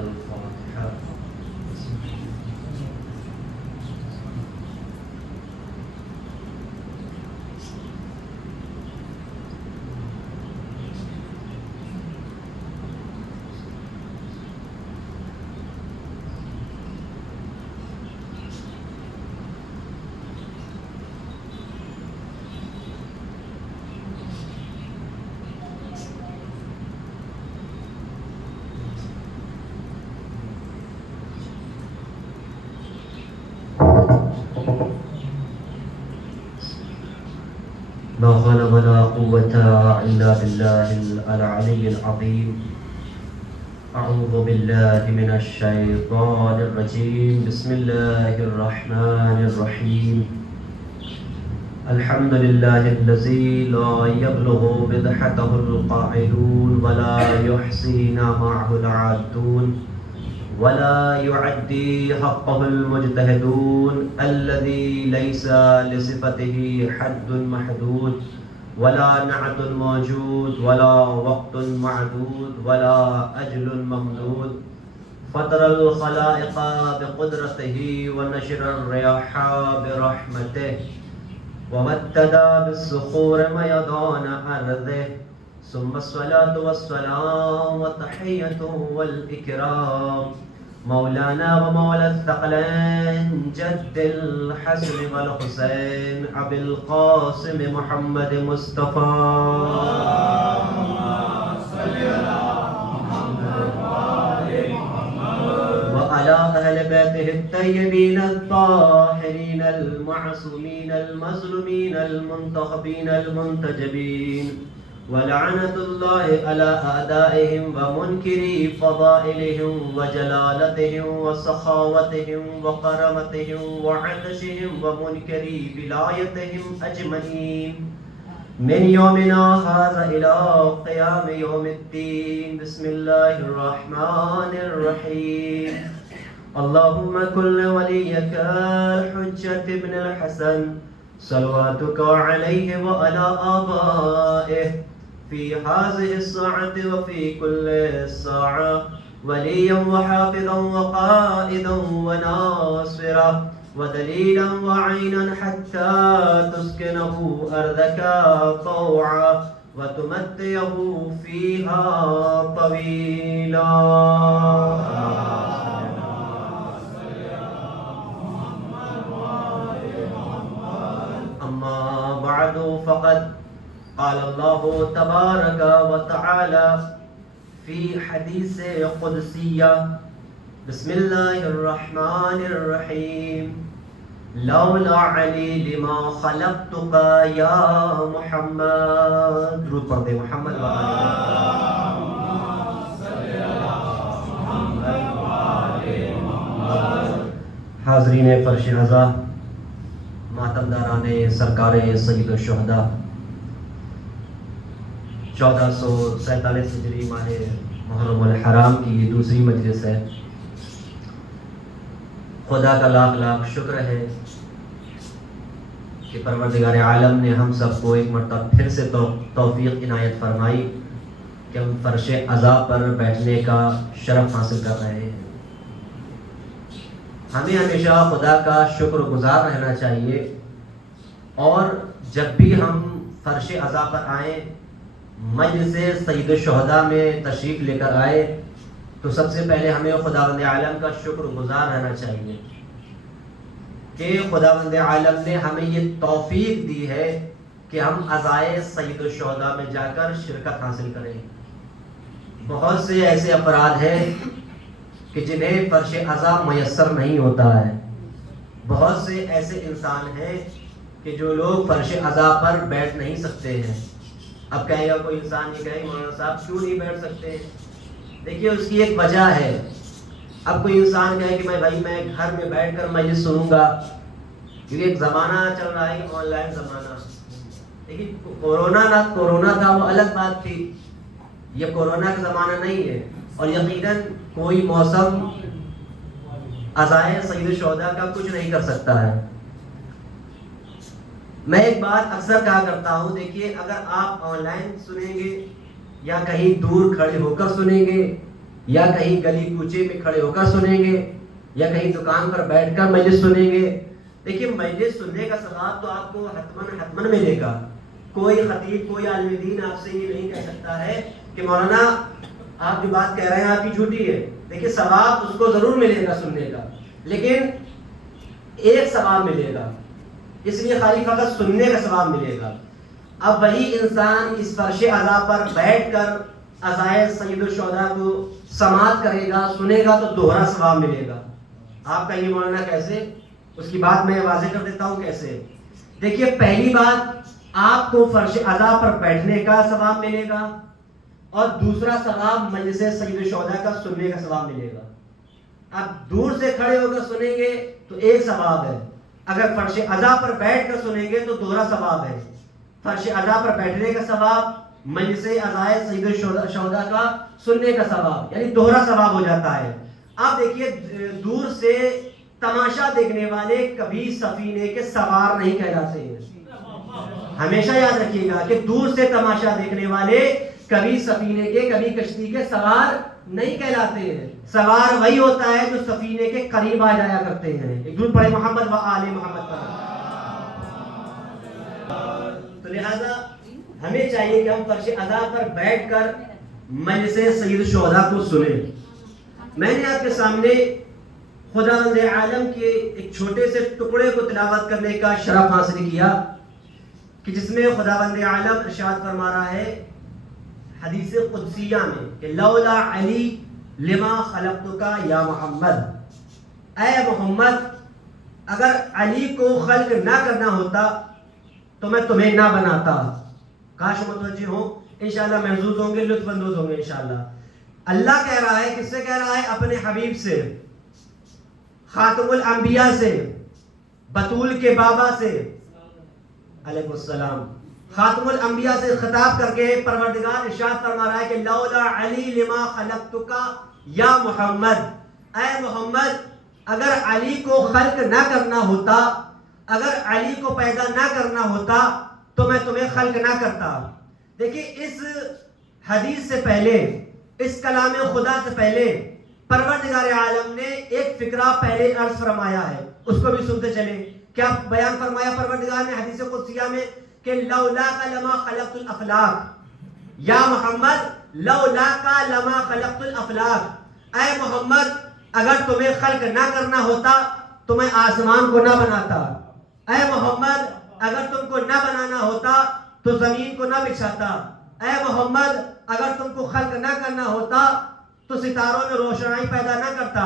الفاتحة. لا حول ولا قوة إلا بالله العلي العظيم. أعوذ بالله من الشيطان الرجيم. بسم الله الرحمن الرحيم. الحمد لله الذي لا يبلغ مدحته القائلون ولا يحصي نعمه العادون ولا يعدي حقه المجتهدون، الذي ليس لصفته حد محدود ولا نعت موجود ولا وقت معدود ولا أجل ممدود. فطر الخلائق بقدرته ونشر الرياح برحمته ومدد بالصخور ميدان أرضه. ثم الصلاة والسلام والتحية والإكرام مولانا ومولى الثقلين جد الحسن والحسين أبي القاسم محمد مصطفى وعلى أهل بيته الطيبين الطاهرين المعصومين المظلومين المنتخبين المنتجبين، ولعنة الله على أعدائهم ومنكري فضائلهم وجلالتهم وسخاوتهم وكرامتهم وعطشهم ومنكري ولايتهم أجمعين من يومنا هذا إلى قيام يوم الدين. بسم الله الرحمن الرحيم. اللهم كن وليك الحجة ابن الحسن صلواتك عليه وعلى آبائه في هذه الساعة وفي كل ساعة وليا وحافظا وقائدا وناصرا ودليلا وعينا حتى تسكنه أرضك طوعا وتمتعه فيها طويلا. أما بعد فقد قال الله تبارك وتعالى في حديث قدسية. بسم الله الرحمن الرحيم. لولا علي لما خلقتك يا محمد. درود پڑھتے محمد حاضرین فرش رضا، ماتمداران سرکار سید الشہداء، 1447 ہجری ماہ محرم الحرام کی یہ دوسری مجلس ہے. خدا کا لاکھ لاکھ شکر ہے کہ پروردگار عالم نے ہم سب کو ایک مرتبہ پھر سے توفیق عنایت فرمائی کہ ہم فرش عذاب پر بیٹھنے کا شرف حاصل کر رہے ہیں. ہمیں ہمیشہ خدا کا شکر گزار رہنا چاہیے، اور جب بھی ہم فرش عذاب پر آئیں، مجلس سید الشہداء میں تشریف لے کر آئے، تو سب سے پہلے ہمیں خداوند عالم کا شکر گزار رہنا چاہیے کہ خداوند عالم نے ہمیں یہ توفیق دی ہے کہ ہم عزائے سید الشہداء میں جا کر شرکت حاصل کریں. بہت سے ایسے افراد ہیں کہ جنہیں فرش عزا میسر نہیں ہوتا ہے. بہت سے ایسے انسان ہیں کہ جو لوگ فرش عزا پر بیٹھ نہیں سکتے ہیں. اب کہے گا کوئی انسان یہ کہے مولانا صاحب کیوں نہیں بیٹھ سکتے؟ دیکھیے اس کی ایک وجہ ہے. اب کوئی انسان کہے کہ میں گھر میں بیٹھ کر مجلس سنوں گا، کیونکہ ایک زمانہ چل رہا ہے آن لائن زمانہ. لیکن کورونا تھا وہ الگ بات تھی، یہ کورونا کا زمانہ نہیں ہے. اور یقیناً کوئی موسم عزائے سید الشہداء کا کچھ نہیں کر سکتا ہے. میں ایک بات اکثر کہا کرتا ہوں، دیکھیے اگر آپ آن لائن سنیں گے یا کہیں دور کھڑے ہو کر سنیں گے یا کہیں گلی کوچے میں کھڑے ہو کر سنیں گے یا کہیں دکان پر بیٹھ کر مجلس سنیں گے. دیکھیے مجلس سننے کا ثواب تو آپ کو حتماً ملے گا. کوئی خطیب کوئی عالم دین آپ سے یہ نہیں کہہ سکتا ہے کہ مولانا آپ جو بات کہہ رہے ہیں آپ کی جھوٹی ہے. دیکھیے ثواب اس کو ضرور ملے گا سننے کا, لیکن ایک ثواب ملے گا, اس لیے خالی فقط سننے کا ثواب ملے گا. اب وہی انسان اس فرش عذاب پر بیٹھ کر عزائے سید الشہداء کو سماعت کرے گا, سنے گا تو دوہرا ثواب ملے گا. آپ کہیں گے مولانا کیسے؟ اس کی بات میں واضح کر دیتا ہوں کیسے. دیکھیے پہلی بات, آپ کو فرش عذاب پر بیٹھنے کا ثواب ملے گا, اور دوسرا ثواب مجلس سید الشہداء کا سننے کا ثواب ملے گا. اب دور سے کھڑے ہو کر سنیں گے تو ایک ثواب ہے, اگر فرش عذاب پر بیٹھ کر سنیں گے تو دوہرا ثواب ہے. فرش عذاب پر بیٹھنے کا ثواب, مجلس عزائے سید الشہداء کا سننے کا ثواب, یعنی دوہرا ثواب ہو جاتا ہے. آپ دیکھیے دور سے تماشا دیکھنے والے کبھی سفینے کے سوار نہیں کہلاتے ہیں. ہمیشہ یاد رکھیے گا کہ دور سے تماشا دیکھنے والے کبھی سفینے کے کبھی کشتی کے سوار نہیں کہلاتے ہیں. سوار وہی ہوتا ہے جو سفینے کے قریب آ جایا کرتے ہیں. ایک درود پڑھے محمد و آل محمد پر. تو لہذا ہمیں چاہیے کہ ہم فرش عذاب پر بیٹھ کر مجلس سید الشہداء کو سنیں. میں نے آپ کے سامنے خداوند عالم کے ایک چھوٹے سے ٹکڑے کو تلاوت کرنے کا شرف حاصل کیا کہ جس میں خداوند عالم ارشاد فرما رہا ہے حدیث قدسیہ میں کہ لولا علی لما خلقتک یا محمد, اے محمد اگر علی کو خلق نہ کرنا ہوتا تو میں تمہیں نہ بناتا. کاش متوجہ ہوں, انشاءاللہ محظوظ ہوں گے, لطف اندوز ہوں گے انشاءاللہ. اللہ کہہ رہا ہے, کس سے کہہ رہا ہے؟ اپنے حبیب سے, خاتم الانبیاء سے, بطول کے بابا سے علیہ السلام, خاتم الانبیاء سے خطاب کر کے پروردگار ارشاد فرما رہا ہے کہ لولا علی لما خلقتک یا محمد, اے محمد اگر علی کو خلق نہ کرنا ہوتا, اگر علی کو پیدا نہ کرنا ہوتا تو میں تمہیں خلق نہ کرتا. دیکھیے اس حدیث سے پہلے, اس کلام خدا سے پہلے پروردگار عالم نے ایک فقرہ پہلے عرض فرمایا ہے, اس کو بھی سنتے چلیں. کیا بیان فرمایا پروردگار نے حدیث قدسیہ میں کہ لولاک لما خلقت الافلاک, یا محمد لولاک لما خلقت الافلاک, اے محمد اگر تمہیں خلق نہ کرنا ہوتا تو میں آسمان کو نہ بناتا. اے محمد اگر تم کو نہ بنانا ہوتا تو زمین کو نہ بچھاتا. اے محمد اگر تم کو خلق نہ کرنا ہوتا تو ستاروں میں روشنائی پیدا نہ کرتا.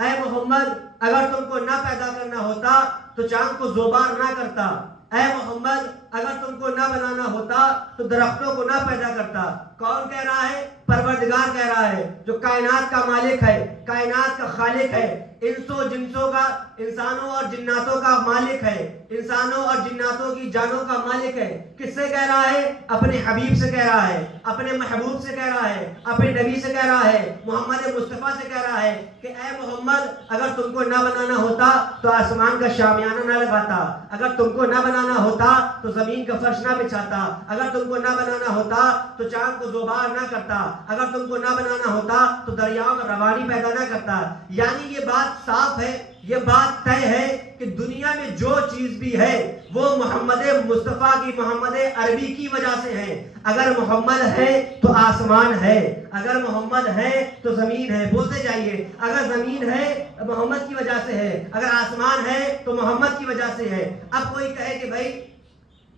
اے محمد اگر تم کو نہ پیدا کرنا ہوتا تو چاند کو زوبار نہ کرتا. اے محمد اگر تم کو نہ بنانا ہوتا تو درختوں کو نہ پیدا کرتا. کون کہہ رہا ہے؟ پروردگار کہہ رہا ہے جو کائنات کا مالک ہے, کائنات کا خالق ہے, انسوں جنسوں کا, انسانوں اور جناتوں کا مالک ہے, انسانوں اور جناتوں کی جانوں کا مالک ہے. کس سے کہہ رہا ہے؟ اپنے حبیب سے کہہ رہا ہے, اپنے محبوب سے کہہ رہا ہے, اپنے نبی سے کہہ رہا ہے, محمد مصطفیٰ سے کہہ رہا ہے کہ اے محمد اگر تم کو نہ بنانا ہوتا تو آسمان کا شامیانہ نہ لگاتا, اگر تم کو نہ بنانا ہوتا تو زمین کا فرش نہ بچھاتا, اگر تم کو نہ بنانا ہوتا تو چاند کو زوبار نہ کرتا, اگر تم کو نہ بنانا ہوتا تو دریاؤں میں روانی پیدا نہ کرتا. یعنی یہ بات صاف ہے, یہ بات طے ہے کہ دنیا میں جو چیز بھی ہے وہ محمد مصطفیٰ کی, محمد عربی کی وجہ سے ہے. اگر محمد ہے تو آسمان ہے, اگر محمد ہے تو زمین ہے. بولتے جائیے, اگر زمین ہے محمد کی وجہ سے ہے, اگر آسمان ہے تو محمد کی وجہ سے ہے. اب کوئی کہے کہ بھائی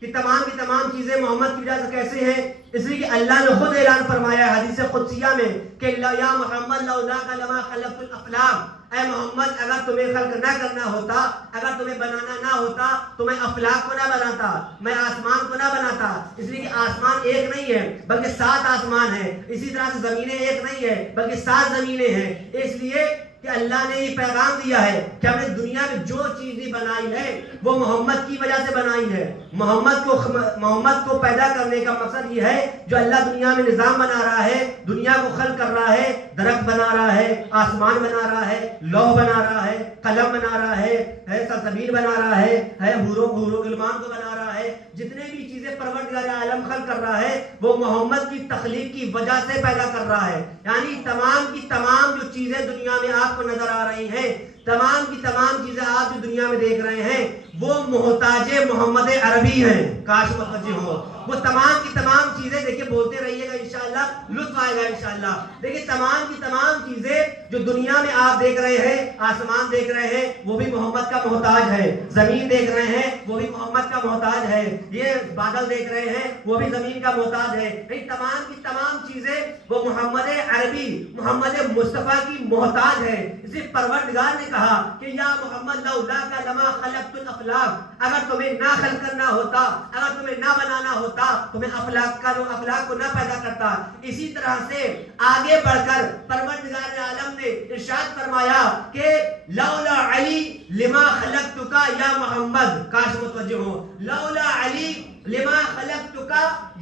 کہ تمام کی تمام چیزیں محمد کی وجہ سے کیسے ہیں؟ اس لیے کہ اللہ نے خود اعلان فرمایا ہے حدیث قدسیہ میں کہ یا محمد لولاک لما خلقت الافلاک, اے محمد اگر تمہیں خلق نہ کرنا ہوتا, اگر تمہیں بنانا نہ ہوتا تو میں افلاک کو نہ بناتا, میں آسمان کو نہ بناتا. اس لیے کہ آسمان ایک نہیں ہے بلکہ 7 آسمان ہیں, اسی طرح سے زمینیں ایک نہیں ہے بلکہ 7 زمینیں ہیں. اس لیے کہ اللہ نے یہ پیغام دیا ہے کہ ہم نے دنیا میں جو چیزیں بنائی ہے وہ محمد کی وجہ سے بنائی ہے. محمد کو پیدا کرنے کا مقصد یہ ہے جو اللہ دنیا میں نظام بنا رہا ہے, دنیا کو خلق کر رہا ہے, درخت بنا رہا ہے, آسمان بنا رہا ہے, لوح بنا رہا ہے, قلم بنا رہا ہے, سلسبیل بنا رہا ہے, حوروں غلمان کو بنا رہا ہے, جتنے بھی چیزیں پروردگار عالم خلق کر رہا ہے وہ محمد کی تخلیق کی وجہ سے پیدا کر رہا ہے. یعنی تمام کی تمام جو چیزیں دنیا میں آپ کو نظر آ رہی ہیں, تمام کی تمام چیزیں آپ جو دنیا میں دیکھ رہے ہیں وہ محتاج محمد عربی ہیں. کاش متوجہ ہو. وہ تمام کی تمام چیزیں دیکھیں, بولتے رہیے گا انشاءاللہ, لطف آئے گا انشاءاللہ. دیکھیں تمام کی تمام چیزیں جو دنیا میں آپ دیکھ رہے ہیں, آسمان دیکھ رہے ہیں وہ بھی محمد کا محتاج ہے, زمین دیکھ رہے ہیں وہ بھی محمد کا محتاج ہے, یہ بادل دیکھ رہے ہیں وہ بھی زمین کا محتاج ہے. تمام کی تمام چیزیں وہ محمد عربی, محمد مصطفیٰ کی محتاج ہے. اسی پروردگار نے کہا کہ یا محمد لولاک لما خلقت الافلاک, اگر تمہیں نہ خلق کرنا ہوتا, اگر تمہیں نہ بنانا ہوتا تو میں افلاک کو نہ پیدا کرتا. اسی طرح سے آگے بڑھ کر پروردگار عالم نے ارشاد فرمایا کہ لولا علی لما خلقتک یا محمد. کاش متوجہ ہو. لولا علی لما خلقتک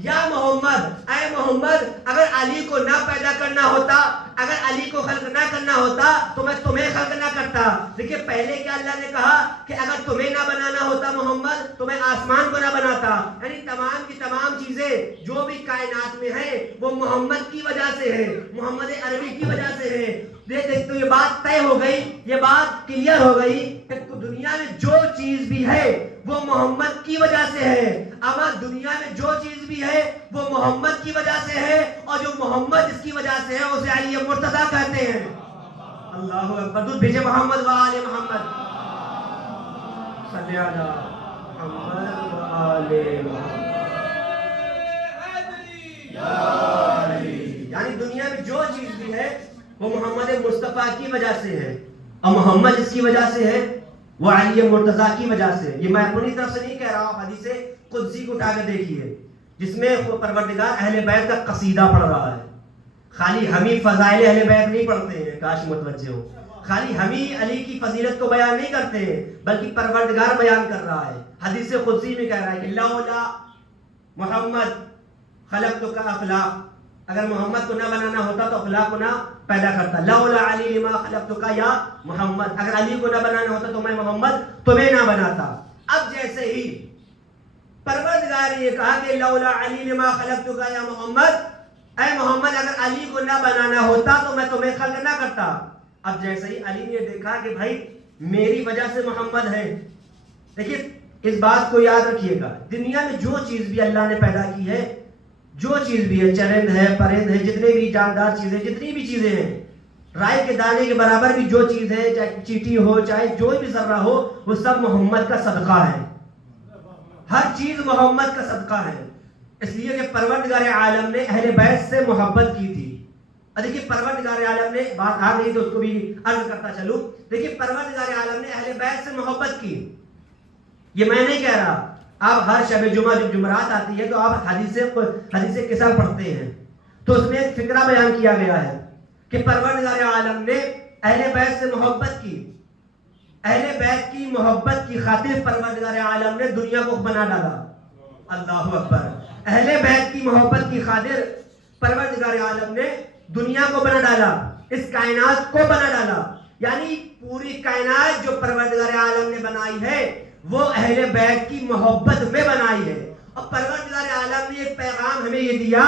یا محمد, اے محمد اگر علی کو نہ پیدا کرنا ہوتا, اگر علی کو خلق نہ کرنا ہوتا تو میں تمہیں خلق نہ کرتا. دیکھیں پہلے کیا اللہ نے کہا کہ اگر تمہیں نہ بنانا ہوتا محمد تو میں آسمان کو نہ بناتا. یعنی تمام کی تمام چیزیں جو بھی کائنات میں ہیں وہ محمد کی وجہ سے ہے, محمد عربی کی وجہ سے ہے. دیکھ تو یہ بات طے ہو گئی, یہ بات کلیئر ہو گئی کہ دنیا میں جو چیز بھی ہے وہ محمد کی وجہ سے ہے. اب دنیا میں جو چیز بھی ہے وہ محمد کی وجہ سے ہے, اور جو محمد اس کی وجہ سے ہے اسے علی مرتضیٰ کہتے ہیں. اللہ اکبر. دودھ بھیجے محمد و آل محمد, صلی علی محمد و آل محمد. یعنی دنیا میں جو چیز بھی ہے وہ محمد مصطفیٰ کی وجہ سے ہے, اور محمد اس کی وجہ سے ہے وہ علی مرتضیٰ کی وجہ سے. یہ میں اپنی طرف سے نہیں کہہ رہا ہوں, حدیث قدسی کو اٹھا کے دیکھیے جس میں پروردگار اہل بیت کا قصیدہ پڑھ رہا ہے. خالی ہم ہی فضائل اہل بیت نہیں پڑھتے ہیں, کاش متوجہ ہو. خالی ہم ہی علی کی فضیلت کو بیان نہیں کرتے ہیں بلکہ پروردگار بیان کر رہا ہے. حدیث قدسی میں کہہ رہا ہے کہ لولا محمد خلقتک افلاک, اگر محمد کو نہ بنانا ہوتا تو افلاک کو نہ پیدا کرتا. لولا علی لما خلقتک یا محمد, اگر علی کو نہ بنانا ہوتا تو میں محمد تمہیں نہ بناتا. اب جیسے ہی پروردگار یہ کہا کہ لولا علی لما خلقتک یا محمد, اے محمد اگر علی کو نہ بنانا ہوتا تو میں تمہیں خلق نہ کرتا. اب جیسے ہی علی نے دیکھا کہ بھائی میری وجہ سے محمد ہے. دیکھیے اس بات کو یاد رکھیے گا, دنیا میں جو چیز بھی اللہ نے پیدا کی ہے, جو چیز بھی ہے, چرند ہے, پرند ہے, جتنے بھی جاندار چیزیں, جتنی بھی چیزیں ہیں, رائے کے دانے کے برابر بھی جو چیز ہے, چاہے چیٹی ہو, چاہے جو بھی ذرہ ہو, وہ سب محمد کا صدقہ ہے. ہر چیز محمد کا صدقہ ہے. اس لیے کہ پروردگار عالم نے اہل بیت سے محبت کی تھی. دیکھیے پروردگار عالم نے, بات آ گئی تو اس کو بھی عرض کرتا چلوں, دیکھیے پروردگار عالم نے اہل بیت سے محبت کی. یہ میں نہیں کہہ رہا, آپ ہر شب جمعہ جب جمعرات آتی ہے تو آپ حدیث قصہ پڑھتے ہیں تو اس میں ایک فکرہ بیان کیا گیا ہے کہ پروردگار عالم نے اہل بیت سے محبت کی. اہل بیت کی محبت کی خاطر پروردگار عالم نے دنیا کو بنا ڈالا. اللہ اکبر. اہل بیت کی محبت کی خاطر پروردگار عالم نے دنیا کو بنا ڈالا, اس کائنات کو بنا ڈالا. یعنی پوری کائنات جو پروردگار عالم نے بنائی ہے وہ اہل بیت کی محبت میں بنائی ہے. اور پروردگار عالم نے ایک پیغام ہمیں یہ دیا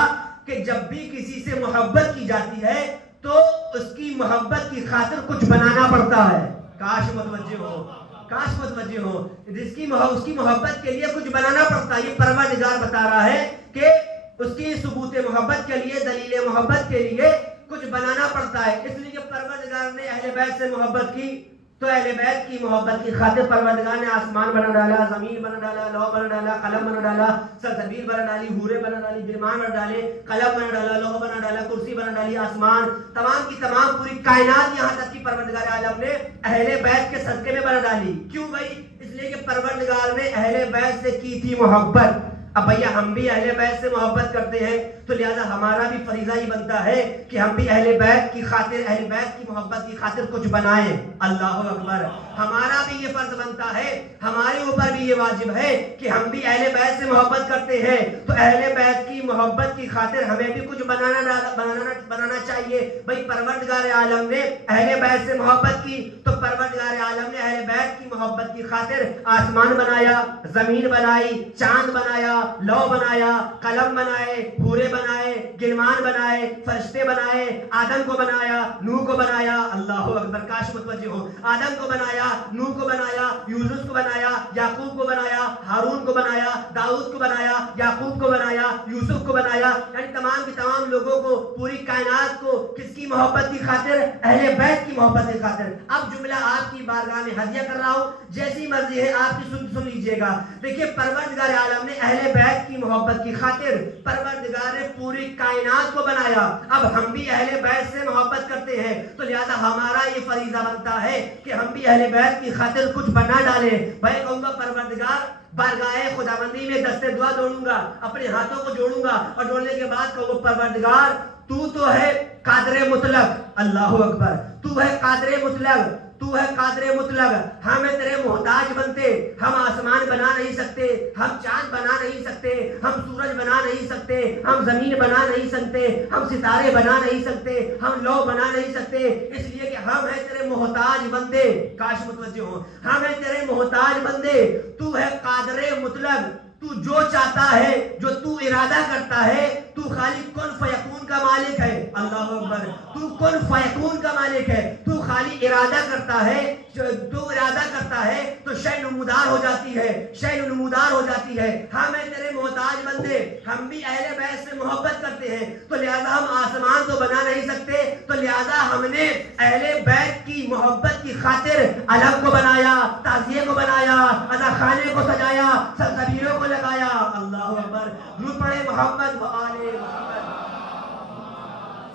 کہ جب بھی کسی سے محبت کی جاتی ہے تو اس کی محبت کی خاطر کچھ بنانا پڑتا ہے. کاش متوجہ ہو, کاش متوجہ ہو. اس کی محبت کے لیے کچھ بنانا پڑتا ہے. یہ پروردگار بتا رہا ہے کہ اس کی ثبوت محبت کے لیے, دلیل محبت کے لیے کچھ بنانا پڑتا ہے. اس لیے جب پروردگار نے اہل بیت سے محبت کی تو اہل بیت کی محبت کی خاطر پروردگار نے آسمان بنا ڈالا, زمین بنا ڈالا, لوح بنا ڈالا, قلم بنا ڈالا, سلسبیل بنا ڈالی, حوریں بنا ڈالی, گلمان بنا ڈالے, قلم بنا ڈالا, لوح بنا ڈالا, کرسی بنا ڈالی, آسمان, تمام کی تمام پوری کائنات یہاں تک کہ پروردگار عالم نے اہل بیت کے صدقے میں بنا ڈالی. کیوں بھائی؟ اس لیے کہ پروردگار نے اہل بیت سے کی تھی محبت. اب بھیا ہم بھی اہل بیت سے محبت کرتے ہیں تو لہذا ہمارا بھی فریضہ ہی بنتا ہے کہ ہم بھی اہل بیت کی خاطر، اہل بیت کی محبت کی خاطر کچھ بنائیں. اللہ اکبر. ہمارا بھی یہ فرض بنتا ہے، ہمارے اوپر بھی یہ واجب ہے کہ ہم بھی اہل بیت سے محبت کرتے ہیں تو اہل بیت کی محبت کی خاطر ہمیں بھی کچھ بنانا چاہیے. بھائی پروردگار عالم نے اہل بیت سے محبت کی تو پروردگار عالم نے اہل بیت کی محبت کی خاطر آسمان بنایا، زمین بنائی، چاند بنایا، لو بنایا، قلم بنائے، حورے بنائے، گلمان بنائے، فرشتے بنائے، آدم کو بنایا، نوح کو بنایا. اللہ اکبر. کاش متوجہ ہو. آدم کو بنایا، نوح کو بنایا، یونس کو بنایا، یعقوب کو بنایا، ہارون کو بنایا، داؤد کو بنایا، یعقوب کو بنایا، یوسف کو بنایا. یعنی تمام کے تمام لوگوں کو، پوری کائنات کو کس کی محبت کی خاطر؟ اہل بیت کی محبت کی خاطر. اب جملہ آپ کی بارگاہ میں ہدیہ کر رہا ہوں، جیسی مرضی ہے آپ کی سن لیجئے گا. دیکھیے پروردگار عالم نے اہل بیت کی محبت کی خاطر پروردگار نے پوری کائنات کو بنایا. اب ہم بھی اہل بیت سے محبت کرتے ہیں تو لہذا ہمارا یہ فریضہ بنتا ہے کہ ہم بھی اہل بیت کی خاطر کچھ بنا ڈالیں. بھائی کہوں گا پروردگار بارگاہ خداوندی میں دستے دعا دوڑوں گا، اپنے ہاتھوں کو جوڑوں گا اور جوڑنے کے بعد کہوں پروردگار تو ہے قادر مطلق. اللہ اکبر. تو ہے قادر مطلق، تو ہے قادر مطلق. ہمیں تیرے محتاج بنتے، ہم آسمان بنا نہیں سکتے، ہم چاند بنا نہیں سکتے، ہم سورج بنا نہیں سکتے، ہم زمین بنا نہیں سکتے، ہم ستارے بنا نہیں سکتے، ہم لو بنا نہیں سکتے، اس لیے کہ ہم ہیں تیرے محتاج بندے. کاش متوجہ ہو. ہم ہیں تیرے محتاج بندے. تو ہے قادر مطلق. تو جو چاہتا ہے، جو تو ارادہ کرتا ہے، تو خالق کن فیکون کا مالک ہے. اللہ اکبر. تو کن فیکون کا مالک ہے. تو خالی ارادہ کرتا ہے، تو ارادہ کرتا ہے تو شے نمودار ہو جاتی ہے، شے نمودار ہو جاتی ہے. ہم ہیں تیرے محتاج بندے. ہم بھی اہل بیت سے محبت کرتے ہیں تو لہذا ہم آسمان تو بنا نہیں سکتے تو لہذا ہم نے اہل بیت کی محبت کی خاطر علم کو بنایا، تعزیے کو بنایا، اذا خانے کو سجایا، سلسبیلوں کو لگایا. اللہ اکبر. درود پڑھے محمد و آل محمد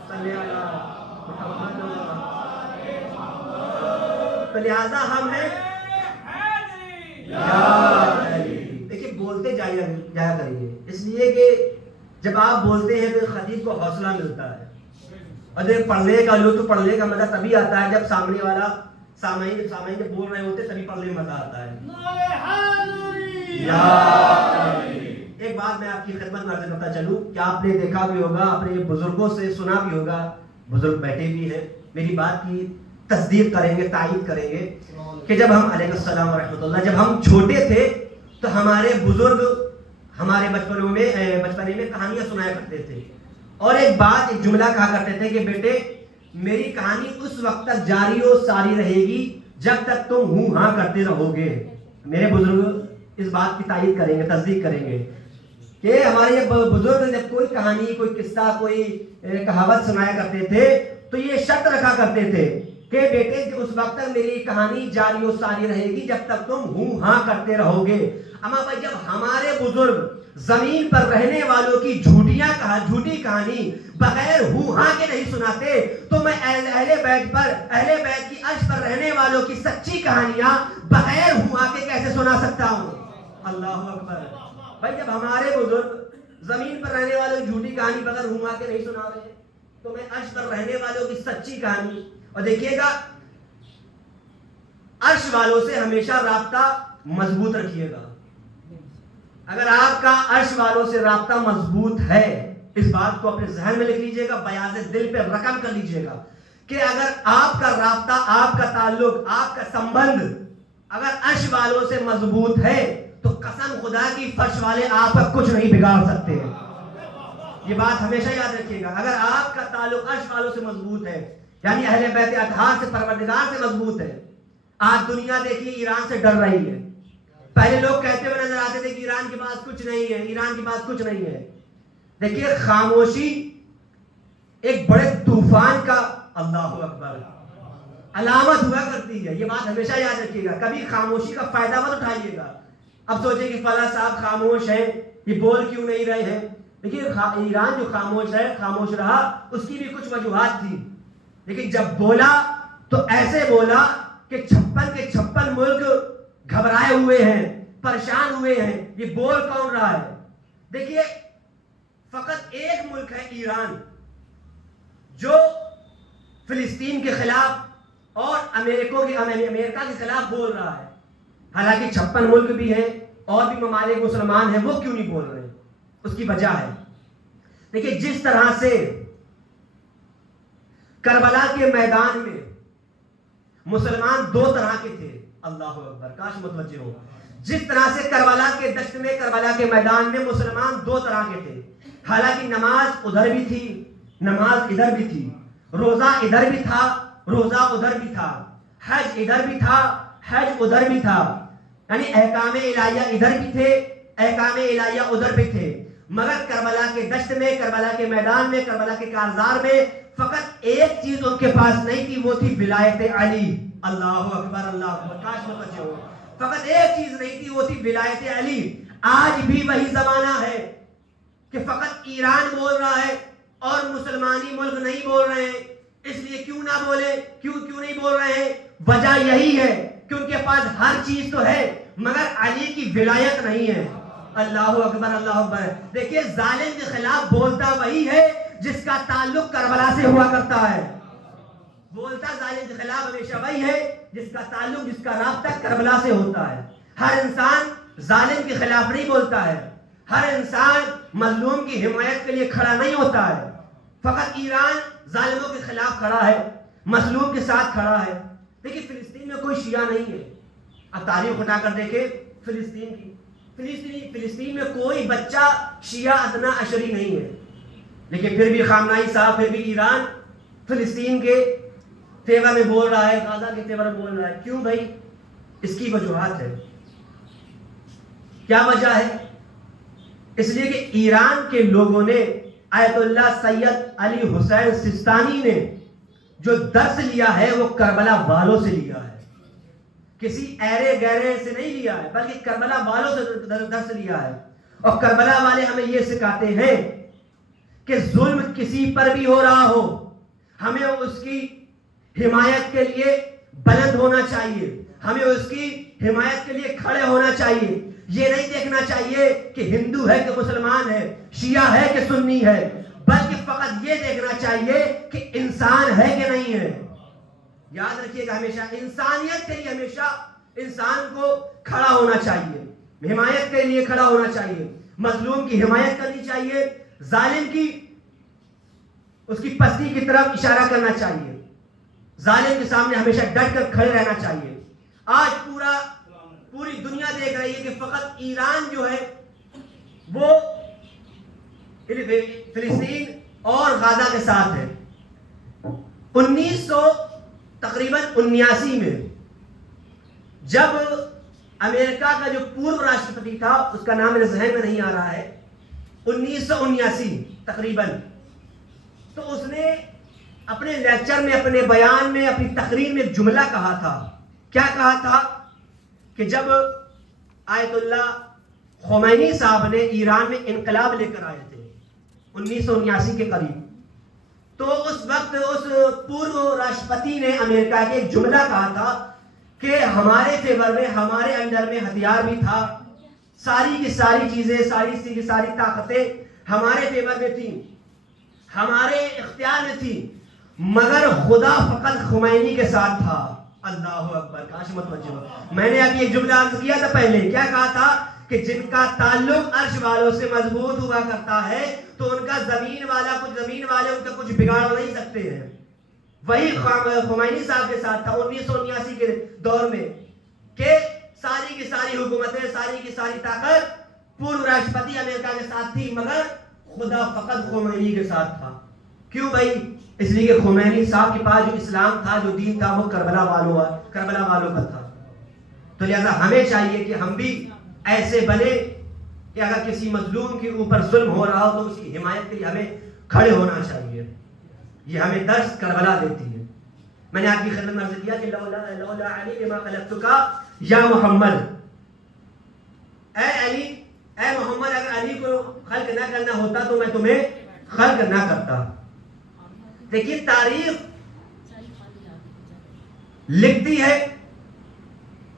صلی اللہ محمد. تو لہذا ہم ہیں. دیکھیے بولتے جایا کریے، اس لیے کہ جب آپ بولتے ہیں تو خطیب کو حوصلہ ملتا ہے اور دیکھ پڑھنے کا لطف، پڑھنے کا مزہ تبھی آتا ہے جب سامنے والا سامعین جب بول رہے ہوتے تبھی پڑھنے میں مزہ آتا ہے. ایک بات میں آپ کی خدمت میں عرض کرتا چلوں کہ آپ نے دیکھا بھی ہوگا، اپنے بزرگوں سے سنا بھی ہوگا، بزرگ بیٹھے بھی ہیں، میری بات کی تصدیق کریں گے، تائید کریں گے کہ جب ہم علیہ السلام ورحمۃ اللہ جب ہم چھوٹے تھے تو ہمارے بزرگ ہمارے بچپنے میں کہانیاں سنایا کرتے تھے اور ایک جملہ کہا کرتے تھے کہ بیٹے میری کہانی اس وقت تک جاری و ساری رہے گی جب تک تم ہوں ہاں کرتے رہو گے. میرے بزرگ اس بات کی تائید کریں گے، تصدیق کریں گے کہ ہمارے بزرگ جب کوئی کہانی، کوئی قصہ، کوئی کہاوت سنایا کرتے تھے تو یہ شرط رکھا کرتے تھے کہ بیٹے اس وقت تک میری کہانی جاری و ساری رہے گی جب تک تم ہوں ہاں کرتے رہو گے. اما بھائی جب ہمارے بزرگ زمین پر رہنے والوں کی جھوٹی کہانی بغیر ہوں ہاں کے نہیں سناتے تو میں اہل بیت کی عرش پر رہنے والوں کی سچی کہانیاں بغیر ہوں ہاں کے کیسے سنا سکتا ہوں. اللہ اکبر. بھائی جب ہمارے بزرگ زمین پر رہنے والوں کی جھوٹی کہانی بغیر ہوں ہاں کے نہیں سنا رہے تو میں عرش پر رہنے والوں کی سچی کہانی. اور دیکھیے گا عرش والوں سے ہمیشہ رابطہ مضبوط رکھیے گا. اگر آپ کا عرش والوں سے رابطہ مضبوط ہے، اس بات کو اپنے ذہن میں لکھ لیجئے گا، بیاض دل پہ رقم کر لیجئے گا کہ اگر آپ کا رابطہ، آپ کا تعلق، آپ کا سمبند اگر عرش والوں سے مضبوط ہے تو قسم خدا کی فرش والے آپ کا کچھ نہیں بگاڑ سکتے. یہ بات ہمیشہ یاد رکھیے گا. اگر آپ کا تعلق عرش والوں سے مضبوط ہے یعنی اہل بیت اطہار سے، پروردگار سے مضبوط ہے. آج دنیا دیکھیے ایران سے ڈر رہی ہے. پہلے لوگ کہتے ہوئے نظر آتے تھے کہ ایران کے پاس کچھ نہیں ہے، ایران کے پاس کچھ نہیں ہے. دیکھیے خاموشی ایک بڑے طوفان کا، اللہ اکبر، علامت ہوا کرتی ہے. یہ بات ہمیشہ یاد رکھیے گا. کبھی خاموشی کا فائدہ مت اٹھائیے گا. اب سوچیں کہ فلاں صاحب خاموش ہیں، یہ بول کیوں نہیں رہے ہیں. دیکھیے ایران جو خاموش ہے، خاموش رہا، اس کی بھی کچھ وجوہات تھی، لیکن جب بولا تو ایسے بولا کہ 56 کے 56 ملک گھبرائے ہوئے ہیں، پریشان ہوئے ہیں. یہ بول کون رہا ہے؟ دیکھیے فقط ایک ملک ہے ایران جو فلسطین کے خلاف اور امریکہ کے خلاف بول رہا ہے. حالانکہ 56 ملک بھی ہیں اور بھی ممالک مسلمان ہیں، وہ کیوں نہیں بول رہے؟ اس کی وجہ ہے دیکھیے جس طرح سے کربلا کے میدان میں مسلمان 2 طرح کے تھے، اللہ اکبر، کاش متوجہ ہو. جس طرح سے کربلا کے دشت میں، کربلا کے میدان میں مسلمان 2 طرح کے تھے. حالانکہ نماز ادھر بھی تھی، نماز ادھر بھی تھی، روزہ ادھر بھی تھا، روزہ ادھر بھی تھا، حج ادھر بھی تھا، حج ادھر بھی تھا، یعنی احکام الہیہ ادھر بھی تھے، احکام الہیہ ادھر بھی تھے. مگر کربلا کے دشت میں، کربلا کے میدان میں، کربلا کے کارزار میں فقط ایک چیز ان کے پاس نہیں تھی، وہ تھی ولایت علی. اللہ اکبر، اللہ اکبر، کاش متوجہ ہو. فقط ایک چیز نہیں تھی، وہ تھی ولایت علی. آج بھی وہی زمانہ ہے کہ فقط ایران بول رہا ہے اور مسلمانی ملک نہیں بول رہے ہیں. اس لیے کیوں نہ بولے، کیوں نہیں بول رہے ہیں؟ وجہ یہی ہے کہ ان کے پاس ہر چیز تو ہے مگر علی کی ولایت نہیں ہے. اللہ اکبر، اللہ اکبر. دیکھیے ظالم کے خلاف بولتا وہی ہے جس کا تعلق کربلا سے ہوا کرتا ہے. بولتا ظالم کے خلاف ہمیشہ وہی ہے جس کا تعلق، جس کا رابطہ کربلا سے ہوتا ہے. ہر انسان ظالم کے خلاف نہیں بولتا ہے، ہر انسان مظلوم کی حمایت کے لیے کھڑا نہیں ہوتا ہے. فقط ایران ظالموں کے خلاف کھڑا ہے، مظلوم کے ساتھ کھڑا ہے. دیکھیے فلسطین میں کوئی شیعہ نہیں ہے. اب تاریخ اٹھا کر دیکھیں فلسطین کی، فلسطین میں کوئی بچہ شیعہ ادنا عشری نہیں ہے. لیکن پھر بھی خامنائی صاحب، پھر بھی ایران فلسطین کے فیور میں بول رہا ہے، غزہ کے فیور میں بول رہا ہے. کیوں بھائی؟ اس کی وجوہات ہے. کیا وجہ ہے؟ اس لیے کہ ایران کے لوگوں نے، آیت اللہ سید علی حسین سستانی نے جو درس لیا ہے وہ کربلا والوں سے لیا ہے. کسی ایرے گہرے سے نہیں لیا ہے بلکہ کربلا والوں سے درس لیا ہے. اور کربلا والے ہمیں یہ سکھاتے ہیں کہ ظلم کسی پر بھی ہو رہا ہو، ہمیں اس کی حمایت کے لیے بلند ہونا چاہیے، ہمیں اس کی حمایت کے لیے کھڑے ہونا چاہیے. یہ نہیں دیکھنا چاہیے کہ ہندو ہے کہ مسلمان ہے، شیعہ ہے کہ سنی ہے، بلکہ فقط یہ دیکھنا چاہیے کہ انسان ہے کہ نہیں ہے. یاد رکھیے گا ہمیشہ انسانیت کے لیے ہمیشہ انسان کو کھڑا ہونا چاہیے، حمایت کے لیے کھڑا ہونا چاہیے، مظلوم کی حمایت کرنی چاہیے، ظالم کی، اس کی پستی کی طرف اشارہ کرنا چاہیے، ظالم کے سامنے ہمیشہ ڈٹ کر کھڑے رہنا چاہیے. آج پوری دنیا دیکھ رہی ہے کہ فقط ایران جو ہے وہ فلسطین اور غزہ کے ساتھ ہے. 1979 میں جب امریکہ کا جو پورو راشٹرپتی تھا، اس کا نام میرے ذہن میں نہیں آ رہا ہے، 1979 تقریباً، تو اس نے اپنے لیکچر میں، اپنے بیان میں، اپنی تقریر میں ایک جملہ کہا تھا. کیا کہا تھا؟ کہ جب آیت اللہ خمینی صاحب نے ایران میں انقلاب لے کر آئے تھے 1979 کے قریب، تو اس وقت اس پورو راشٹرپتی نے امریکہ کے ایک جملہ کہا تھا کہ ہمارے فیور میں، ہمارے انڈر میں ہتھیار بھی تھا، ساری کی ساری چیزیں، ساری کی ساری طاقتیں ہمارے فیور میں تھیں، ہمارے اختیار میں تھی، مگر خدا فقط خمینی کے ساتھ تھا. اللہ اکبر، کاش متوجہ ہو. میں نے ابھی ایک جملہ عرض کیا تھا پہلے، کیا کہا تھا؟ کہ جن کا تعلق عرش والوں سے مضبوط ہوا کرتا ہے تو ان کا زمین والے ان کا کچھ بگاڑ نہیں سکتے ہیں. وہی خمینی صاحب کے ساتھ تھا 1979 کے دور میں، کہ ساری کی ساری حکومتیں، ساری کی ساری طاقت پورو راشٹرپتی امریکہ کے ساتھ تھی، مگر خدا فقط خمینی کے ساتھ تھا. کیوں بھائی؟ اس لیے کہ خمینی صاحب کے پاس جو اسلام تھا، جو دین تھا، وہ کربلا والوں کا تھا. تو لہذا ہمیں چاہیے کہ ہم بھی ایسے بنے کہ اگر کسی مظلوم کے اوپر ظلم ہو رہا ہو تو اس کی حمایت کے لیے ہمیں کھڑے ہونا چاہیے. یہ ہمیں درس کربلا دیتی ہے. میں نے آپ کی خدمت میں عرض کیا کہ لولا علی لما خلقتک یا محمد، اے علی، اے محمد، اگر علی کو خلق نہ کرنا ہوتا تو میں تمہیں خلق نہ کرتا. دیکھیے تاریخ لکھتی ہے،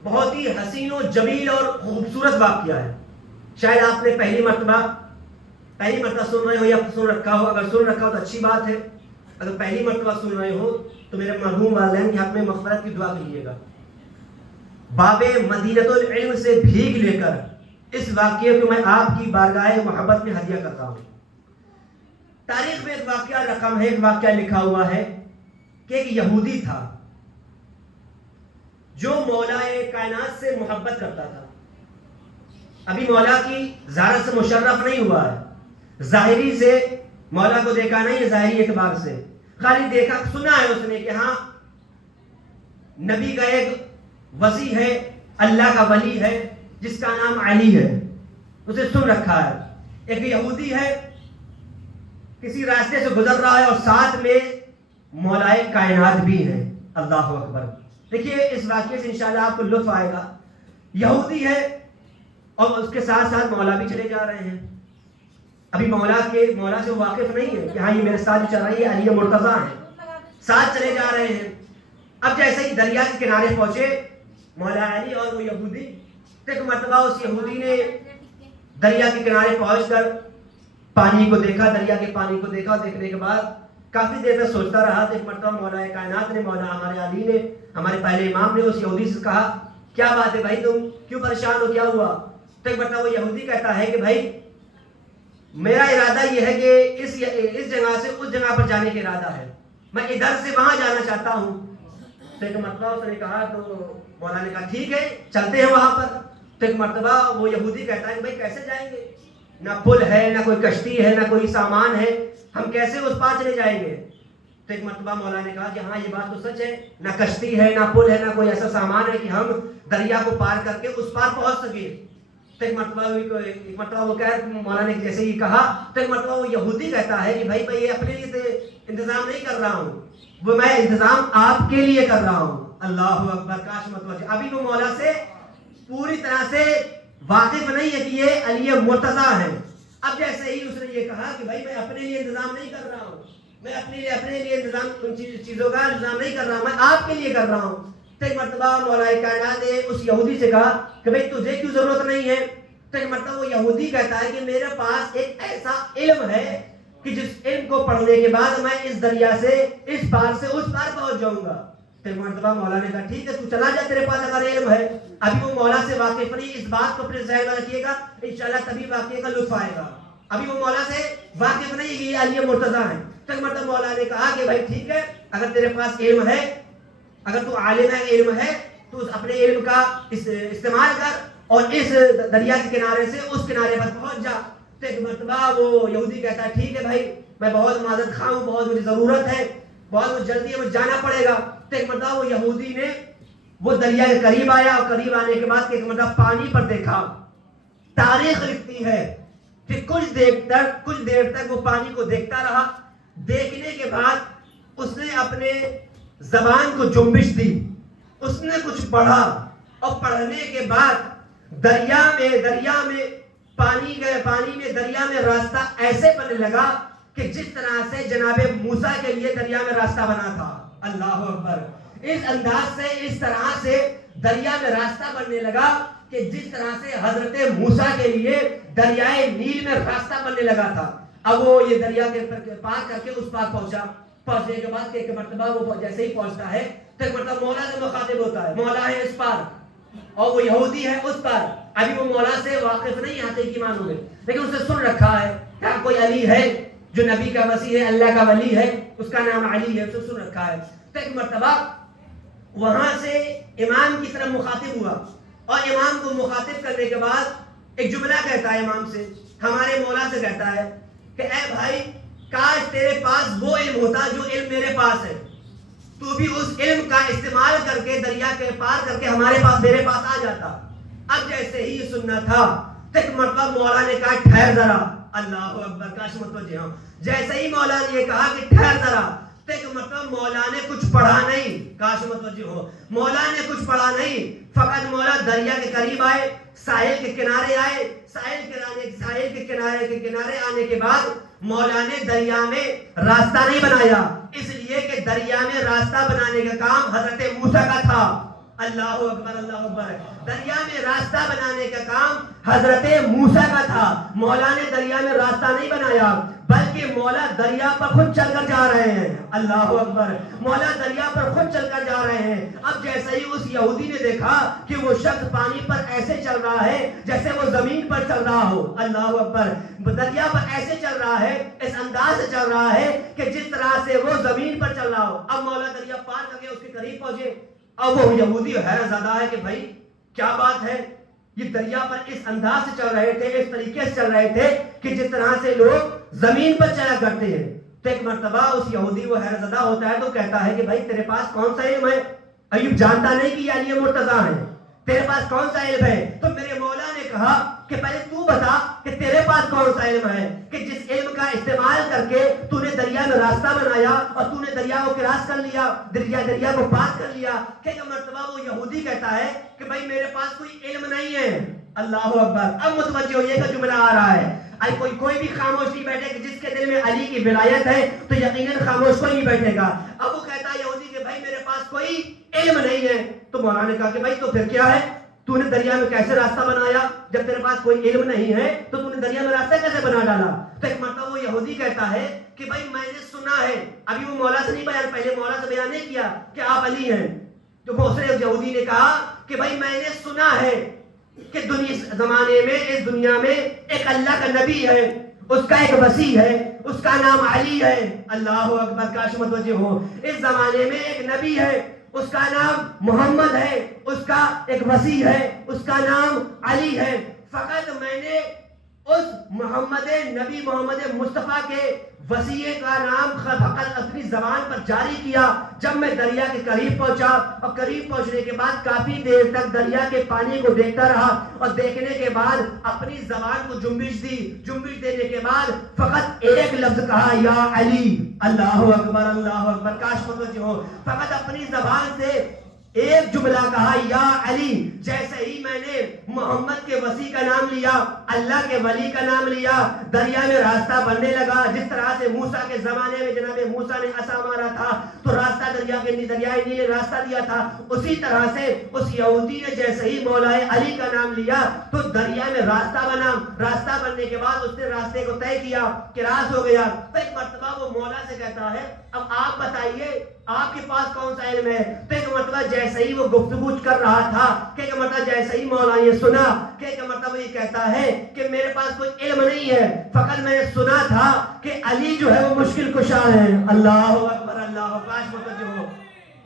بہت ہی حسین و جمیل اور خوبصورت واقعہ ہے. شاید آپ نے پہلی مرتبہ پہلی مرتبہ سن رہے ہو یا سن رکھا ہو، اگر سن رکھا ہو تو اچھی بات ہے، اگر پہلی مرتبہ سن رہے ہو تو میرے مرحوم والدین کے حق میں مغفرت کی دعا کیجیے گا۔ باب مدینۃ العلم سے بھیگ لے کر اس واقعے کو میں آپ کی بارگاہ محبت میں ہدیہ کرتا ہوں۔ تاریخ میں ایک واقعہ رقم ہے، ایک واقعہ لکھا ہوا ہے کہ ایک یہودی تھا جو مولا کائنات سے محبت کرتا تھا۔ ابھی مولا کی زیارت سے مشرف نہیں ہوا ہے، ظاہری سے مولا کو دیکھا نہیں ہے، ظاہری اعتبار سے خالی دیکھا سنا ہے اس نے کہ ہاں نبی کا ایک وصی ہے، اللہ کا ولی ہے جس کا نام علی ہے، اسے سن رکھا ہے۔ ایک یہودی ہے، کسی راستے سے گزر رہا ہے اور ساتھ میں مولائے کائنات بھی ہے۔ اللہ اکبر۔ دیکھیے اس واقعے سے انشاءاللہ آپ کو لطف آئے گا۔ یہودی ہے اور اس کے ساتھ ساتھ مولا بھی چلے جا رہے ہیں۔ ابھی مولا سے واقف نہیں ہے کہ ہاں یہ میرے ساتھ چل رہی ہے، علی مرتضیٰ ہے، ساتھ چلے جا رہے ہیں۔ اب جیسے ہی دریا کے کنارے پہنچے مولا علی اور وہ یہودی، ایک مرتبہ اس یہودی نے دریا کے کنارے پہنچ کر پانی کو دیکھا، دریا کے پانی کو دیکھا، دیکھنے کے بعد کافی دیر تک سوچتا رہا۔ تو ایک مرتبہ مولا کائنات نے، مولا ہمارے علی نے، ہمارے پہلے امام نے اس یہودی سے کہا کیا بات ہے بھائی، تم کیوں پریشان ہو، کیا ہوا؟ تو ایک مرتبہ وہ یہودی کہتا ہے کہ بھائی میرا ارادہ یہ ہے کہ اس جگہ سے اس جگہ پر جانے کا ارادہ ہے، میں ادھر سے وہاں جانا چاہتا ہوں۔ تو ایک مرتبہ اس نے کہا، تو مولا نے کہا ٹھیک ہے چلتے ہیں وہاں پر۔ تو ایک مرتبہ وہ یہودی کہتا ہے کہ بھائی کیسے جائیں گے، نہ پل ہے، نہ کوئی کشتی ہے، نہ کوئی سامان ہے، ہم کیسے اس پار چلے جائیں گے؟ تو ایک مرتبہ مولا نے کہا کہ ہاں یہ بات تو سچ ہے، نہ کشتی ہے، نہ پل ہے، نہ کوئی ایسا سامان ہے کہ ہم دریا کو پار کر کے اس پار پہنچ سکیں۔ تو ایک مرتبہ وہ مولا نے جیسے ہی کہا تو ایک مرتبہ وہ یہودی کہتا ہے کہ بھائی میں یہ اپنے لیے انتظام نہیں کر رہا ہوں، وہ میں انتظام آپ کے لیے کر رہا ہوں۔ اللہ اکبر، کاش متوجہ۔ ابھی وہ مولا سے پوری طرح سے واقف نہیں ہے کہ یہ علی مرتضیٰ ہے۔ اب جیسے ہی اس نے یہ کہا کہ بھائی میں اپنے لیے انتظام نہیں کر رہا ہوں، میں اپنے لیے انتظام ان چیزوں کا انتظام نہیں کر رہا ہوں، میں آپ کے لیے کر رہا ہوں۔ تو ایک مرتبہ مولا کائنات نے اس یہودی سے کہا کہ بھئی تجھے کیوں ضرورت نہیں ہے؟ تو ایک مرتبہ وہ یہودی کہتا ہے کہ میرے پاس ایک ایسا علم ہے کہ جس علم کو پڑھنے کے بعد میں اس دریا سے اس پار سے اس پار پہنچ جاؤں گا۔ تو ایک مرتبہ مولا نے کہا ٹھیک ہے تو چلا جا، تیرے پاس اگر علم ہے۔ ابھی وہ مولا سے واقف نہیں، اس بات کو اپنے ذہن میں رکھیے گا، انشاءاللہ تبھی واقعے کا لطف آئے گا۔ ابھی وہ مولا سے واقف نہیں کہ یہ علی مرتضیٰ ہے۔ تو ایک مرتبہ مولا نے کہا کہ بھائی ٹھیک ہے، اگر تیرے پاس علم ہے، اگر تو عالم ہے، علم ہے، تو اپنے علم کا استعمال کر اور اس دریا کے کنارے سے اس کنارے پر پہنچ جا۔ تو ایک مرتبہ وہ یہودی کہتا ہے ٹھیک ہے بھائی میں بہت معذرت خواہ ہوں، بہت مجھے ضرورت ہے، بہت مجھے جلدی ہے، مجھے جانا پڑے گا۔ تو ایک مرتبہ وہ یہودی نے وہ دریا کے قریب آیا اور قریب آنے کے بعد ایک مرتبہ پانی پر دیکھا۔ تاریخ لکھتی ہے کہ کچھ دیر تک وہ پانی کو دیکھتا رہا۔ دیکھنے کے بعد اس نے اپنے زبان کو جنبش دی، اس نے کچھ پڑھا اور پڑھنے کے بعد دریا میں راستہ ایسے بننے لگا کہ جس طرح سے جناب موسیٰ کے لیے دریا میں راستہ بنا تھا۔ اللہ اکبر۔ اس انداز سے، اس طرح سے دریا میں راستہ بننے لگا کہ جس طرح سے حضرت موسیٰ کے لیے دریائے نیل میں راستہ بننے لگا تھا۔ اب وہ یہ دریا کے پار کر کے اس پار پہنچا۔ پہنچنے کے بعد ایک مرتبہ وہ جیسے ہی پہنچتا ہے تو ایک مرتبہ مولا سے مخاطب ہوتا ہے، مولا ہے اس پار اور وہ یہودی ہے اس پار۔ ابھی وہ مولا سے واقف نہیں، حقیقی معنوں میں، لیکن اسے سن رکھا ہے کہ کوئی علی ہے جو نبی کا وصی ہے، اللہ کا ولی ہے، اس کا نام علی ہے، اسے سن رکھا ہے۔ تو ایک مرتبہ وہاں سے امام کی طرف مخاطب ہوا اور امام کو مخاطب کرنے کے بعد ایک جملہ کہتا ہے امام سے، ہمارے مولا سے کہتا ہے کہ اے بھائی کاش تیرے پاس وہ علم ہوتا جو علم میرے پاس ہے، تو بھی اس علم کا استعمال کر کے دریا کے پار کر کے میرے پاس آ جاتا۔ اب جیسے ہی سننا تھا تو ایک مرتبہ مولا نے کہا ٹھہر ذرا۔ اللہ اکبر، کاش متوجہ ہوں۔ جیسے ہی مولا نے یہ کہا کہ ٹھہر ذرا تو ایک مرتبہ مولا نے کچھ پڑھا نہیں، کاش متوجہ ہو، مولا نے کچھ پڑھا نہیں، فقط مولا دریا کے قریب آئے، ساحل کے کنارے آئے، ساحل کے کنارے آنے کے بعد مولا نے دریا میں راستہ نہیں بنایا، اس لیے کہ دریا میں راستہ بنانے کا کام حضرت موسیٰ کا تھا۔ اللہ اکبر اللہ اکبر. دریا میں راستہ بنانے کا کام حضرت موسیٰ کا تھا. مولا نے دریا میں راستہ نہیں بنایا بلکہ مولا دریا پر خود چل کر جا رہے ہیں. اللہ اکبر. مولا دریا پر خود چل کر جا رہے ہیں. اب جیسے ہی اس یہودی نے دیکھا کہ وہ شخص پانی پر ایسے چل رہا ہے جیسے وہ زمین پر چل رہا ہو. اللہ اکبر. دریا پر ایسے چل رہا ہے, اس انداز سے چل رہا ہے کہ جس طرح سے وہ زمین پر چل رہا ہو. اب مولا دریا پار کر کے اس کے قریب پہنچے. اب وہ یہودی حیرت زدہ ہے کہ بھائی کیا بات ہے, یہ دریا پر اس انداز سے چل رہے تھے, اس طریقے سے چل رہے تھے کہ جس طرح سے لوگ زمین پر چلا کرتے ہیں. تو ایک مرتبہ اس یہودی وہ حیرت زدہ ہوتا ہے تو کہتا ہے کہ بھائی تیرے پاس کون سا علم ہے؟ ایوب جانتا نہیں کہ یہ علی مرتضیٰ ہے, تیرے پاس کون سا علم ہے؟ تو میرے مولا نے کہا کہ پہلے تو بتا کہ تیرے پاس کون سا علم ہے کہ جس علم کا استعمال کر کے تو نے دریا میں راستہ بنایا اور تو نے دریا کو کراس کر لیا, دریا کو پار کر لیا. کہ مرتبہ وہ یہودی کہتا ہے کہ بھائی میرے پاس کوئی علم نہیں ہے. اللہ اکبر. اب متوجہ ہوئیے کہ جملہ آ رہا ہے. کوئی بھی خاموش نہیں بیٹھے کہ جس کے دل میں علی کی ولایت ہے تو یقیناً خاموش کوئی نہیں بیٹھے گا. اب وہ کہتا ہے یہودی کہ بھائی میرے پاس کوئی علم نہیں ہے. تو مولانا نے کہا کہ بھائی تو پھر کیا ہے, تو نے دریا میں کیسے راستہ بنایا؟ جب تیرے پاس کوئی علم نہیں ہے تو تو نے دریا میں راستہ کیسے بنا ڈالا؟ تو ایک مرتبہ وہ یہودی کہتا ہے کہ بھائی میں نے سنا ہے. ابھی وہ مولا سے نہیں بیان, پہلے مولا سے بیان نہیں کیا کہ آپ علی ہیں. تو دوسرے یہودی نے کہا کہ بھائی میں نے سنا ہے کہ زمانے میں اس دنیا میں ایک اللہ کا نبی ہے, اس کا ایک وسیع ہے, اس کا نام علی ہے. اللہ اکبر. کاش متوجہ ہو. اس زمانے میں ایک نبی ہے, اس کا نام محمد ہے, اس کا ایک وسیع ہے, اس کا نام علی ہے. فقط میں نے اس نبی محمد مصطفیٰ کے وسیع کا نام فقط اپنی زبان پر جاری کیا جب میں دریا کے قریب پہنچا, اور قریب پہنچنے کے بعد کافی دیر تک دریا کے پانی کو دیکھتا رہا, اور دیکھنے کے بعد اپنی زبان کو جنبش دی. جنبش دینے کے بعد فقط ایک لفظ کہا, یا علی. اللہ اکبر اللہ اکبر. کاش متوجہ ہو. فقط اپنی زبان سے ایک جملہ کہا, یا علی. جیسے ہی میں نے محمد کے وسیع کا نام لیا, اللہ کے ولی کا نام لیا, دریا میں راستہ بننے لگا. جس طرح سے موسیٰ کے زمانے میں جناب موسیٰ نے عصا مارا تھا تو راستہ دریائے نیل نے راستہ دیا تھا, اسی طرح سے اس یہودی نے جیسے ہی مولا علی کا نام لیا تو دریا میں راستہ بنا. راستہ بننے کے بعد اس نے راستے کو طے کیا, کراس ہو گیا. تو ایک مرتبہ وہ مولا سے کہتا ہے اب آپ بتائیے آپ کے پاس کون سا علم ہے؟ تو ایک مرتبہ جیسے ہی وہ گفتگو کر رہا تھا کہ ایک مرتبہ جیسے ہی مولا یہ سنا کہ ایک مرتبہ یہ کہتا ہے کہ میرے پاس کوئی علم نہیں ہے, فقط میں نے سنا تھا کہ علی جو ہے وہ مشکل کشا ہے. اللہ اکبر اللہ اکبر.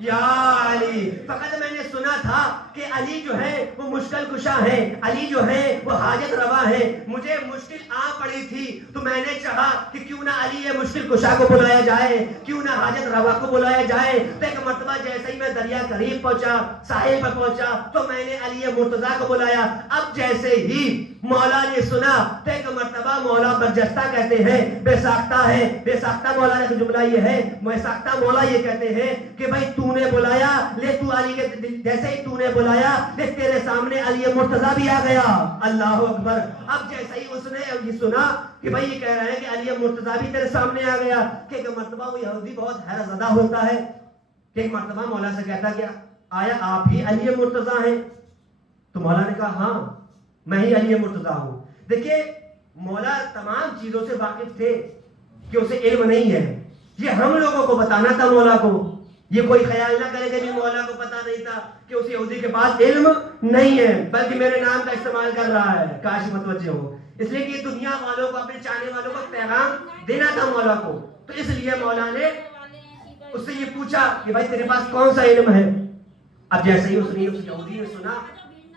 یا علی. فقط میں نے سنا تھا کہ علی جو ہے وہ مشکل کشا ہے, علی جو ہے وہ حاجت روا ہے. مجھے مشکل آ پڑی تھی تو میں نے چاہا کہ کیوں نہ علی مشکل کشا کو بلایا جائے, کیوں نہ حاجت روا کو بلایا جائے. تو ایک مرتبہ جیسے ہی میں دریا قریب پہنچا, ساحل پر پہنچا تو میں نے علی مرتضیٰ کو بلایا. اب جیسے ہی مولا نے سنا تو ایک مرتبہ مولا برجستہ کہتے ہیں, بے ساختہ ہے. بے ساختہ مولا کا جملہ یہ ہے, بے ساختہ مولا یہ کہتے ہیں کہ بھائی تو نے بلایا لے, تو علی کے جیسے ہی تو نے بلایا لے تیرے سامنے علی مرتضیٰ بھی آ گیا. اللہ اکبر. اب جیسے ہی اس نے یہ سنا کہ بھائی یہ کہہ رہے ہیں کہ علی مرتضیٰ بھی تیرے سامنے آ گیا, کہ ایک مرتبہ وہ یہودی بہت حیرت زدہ ہوتا ہے کہ ایک مرتبہ مولا سے کہتا کہ آیا آپ ہی علی مرتضیٰ ہیں؟ تو مولا نے کہا ہاں میں ہی علی مرتضیٰ ہوں. دیکھیے مولا تمام چیزوں سے واقف تھے کہ اسے علم نہیں ہے, یہ ہم لوگوں کو بتانا تھا مولا کو. یہ کوئی خیال نہ کرے کہ مولا کو پتا نہیں تھا کہ اس یہودی کے پاس علم نہیں ہے بلکہ میرے نام کا استعمال کر رہا ہے. کاش متوجہ ہو. اس لیے کہ دنیا والوں کو, اپنے چاہنے والوں کو پیغام دینا تھا مولا کو. تو اس لیے مولا نے اس سے یہ پوچھا کہ بھائی تیرے پاس کون سا علم ہے. اب جیسے ہی اس یہودی نے سنا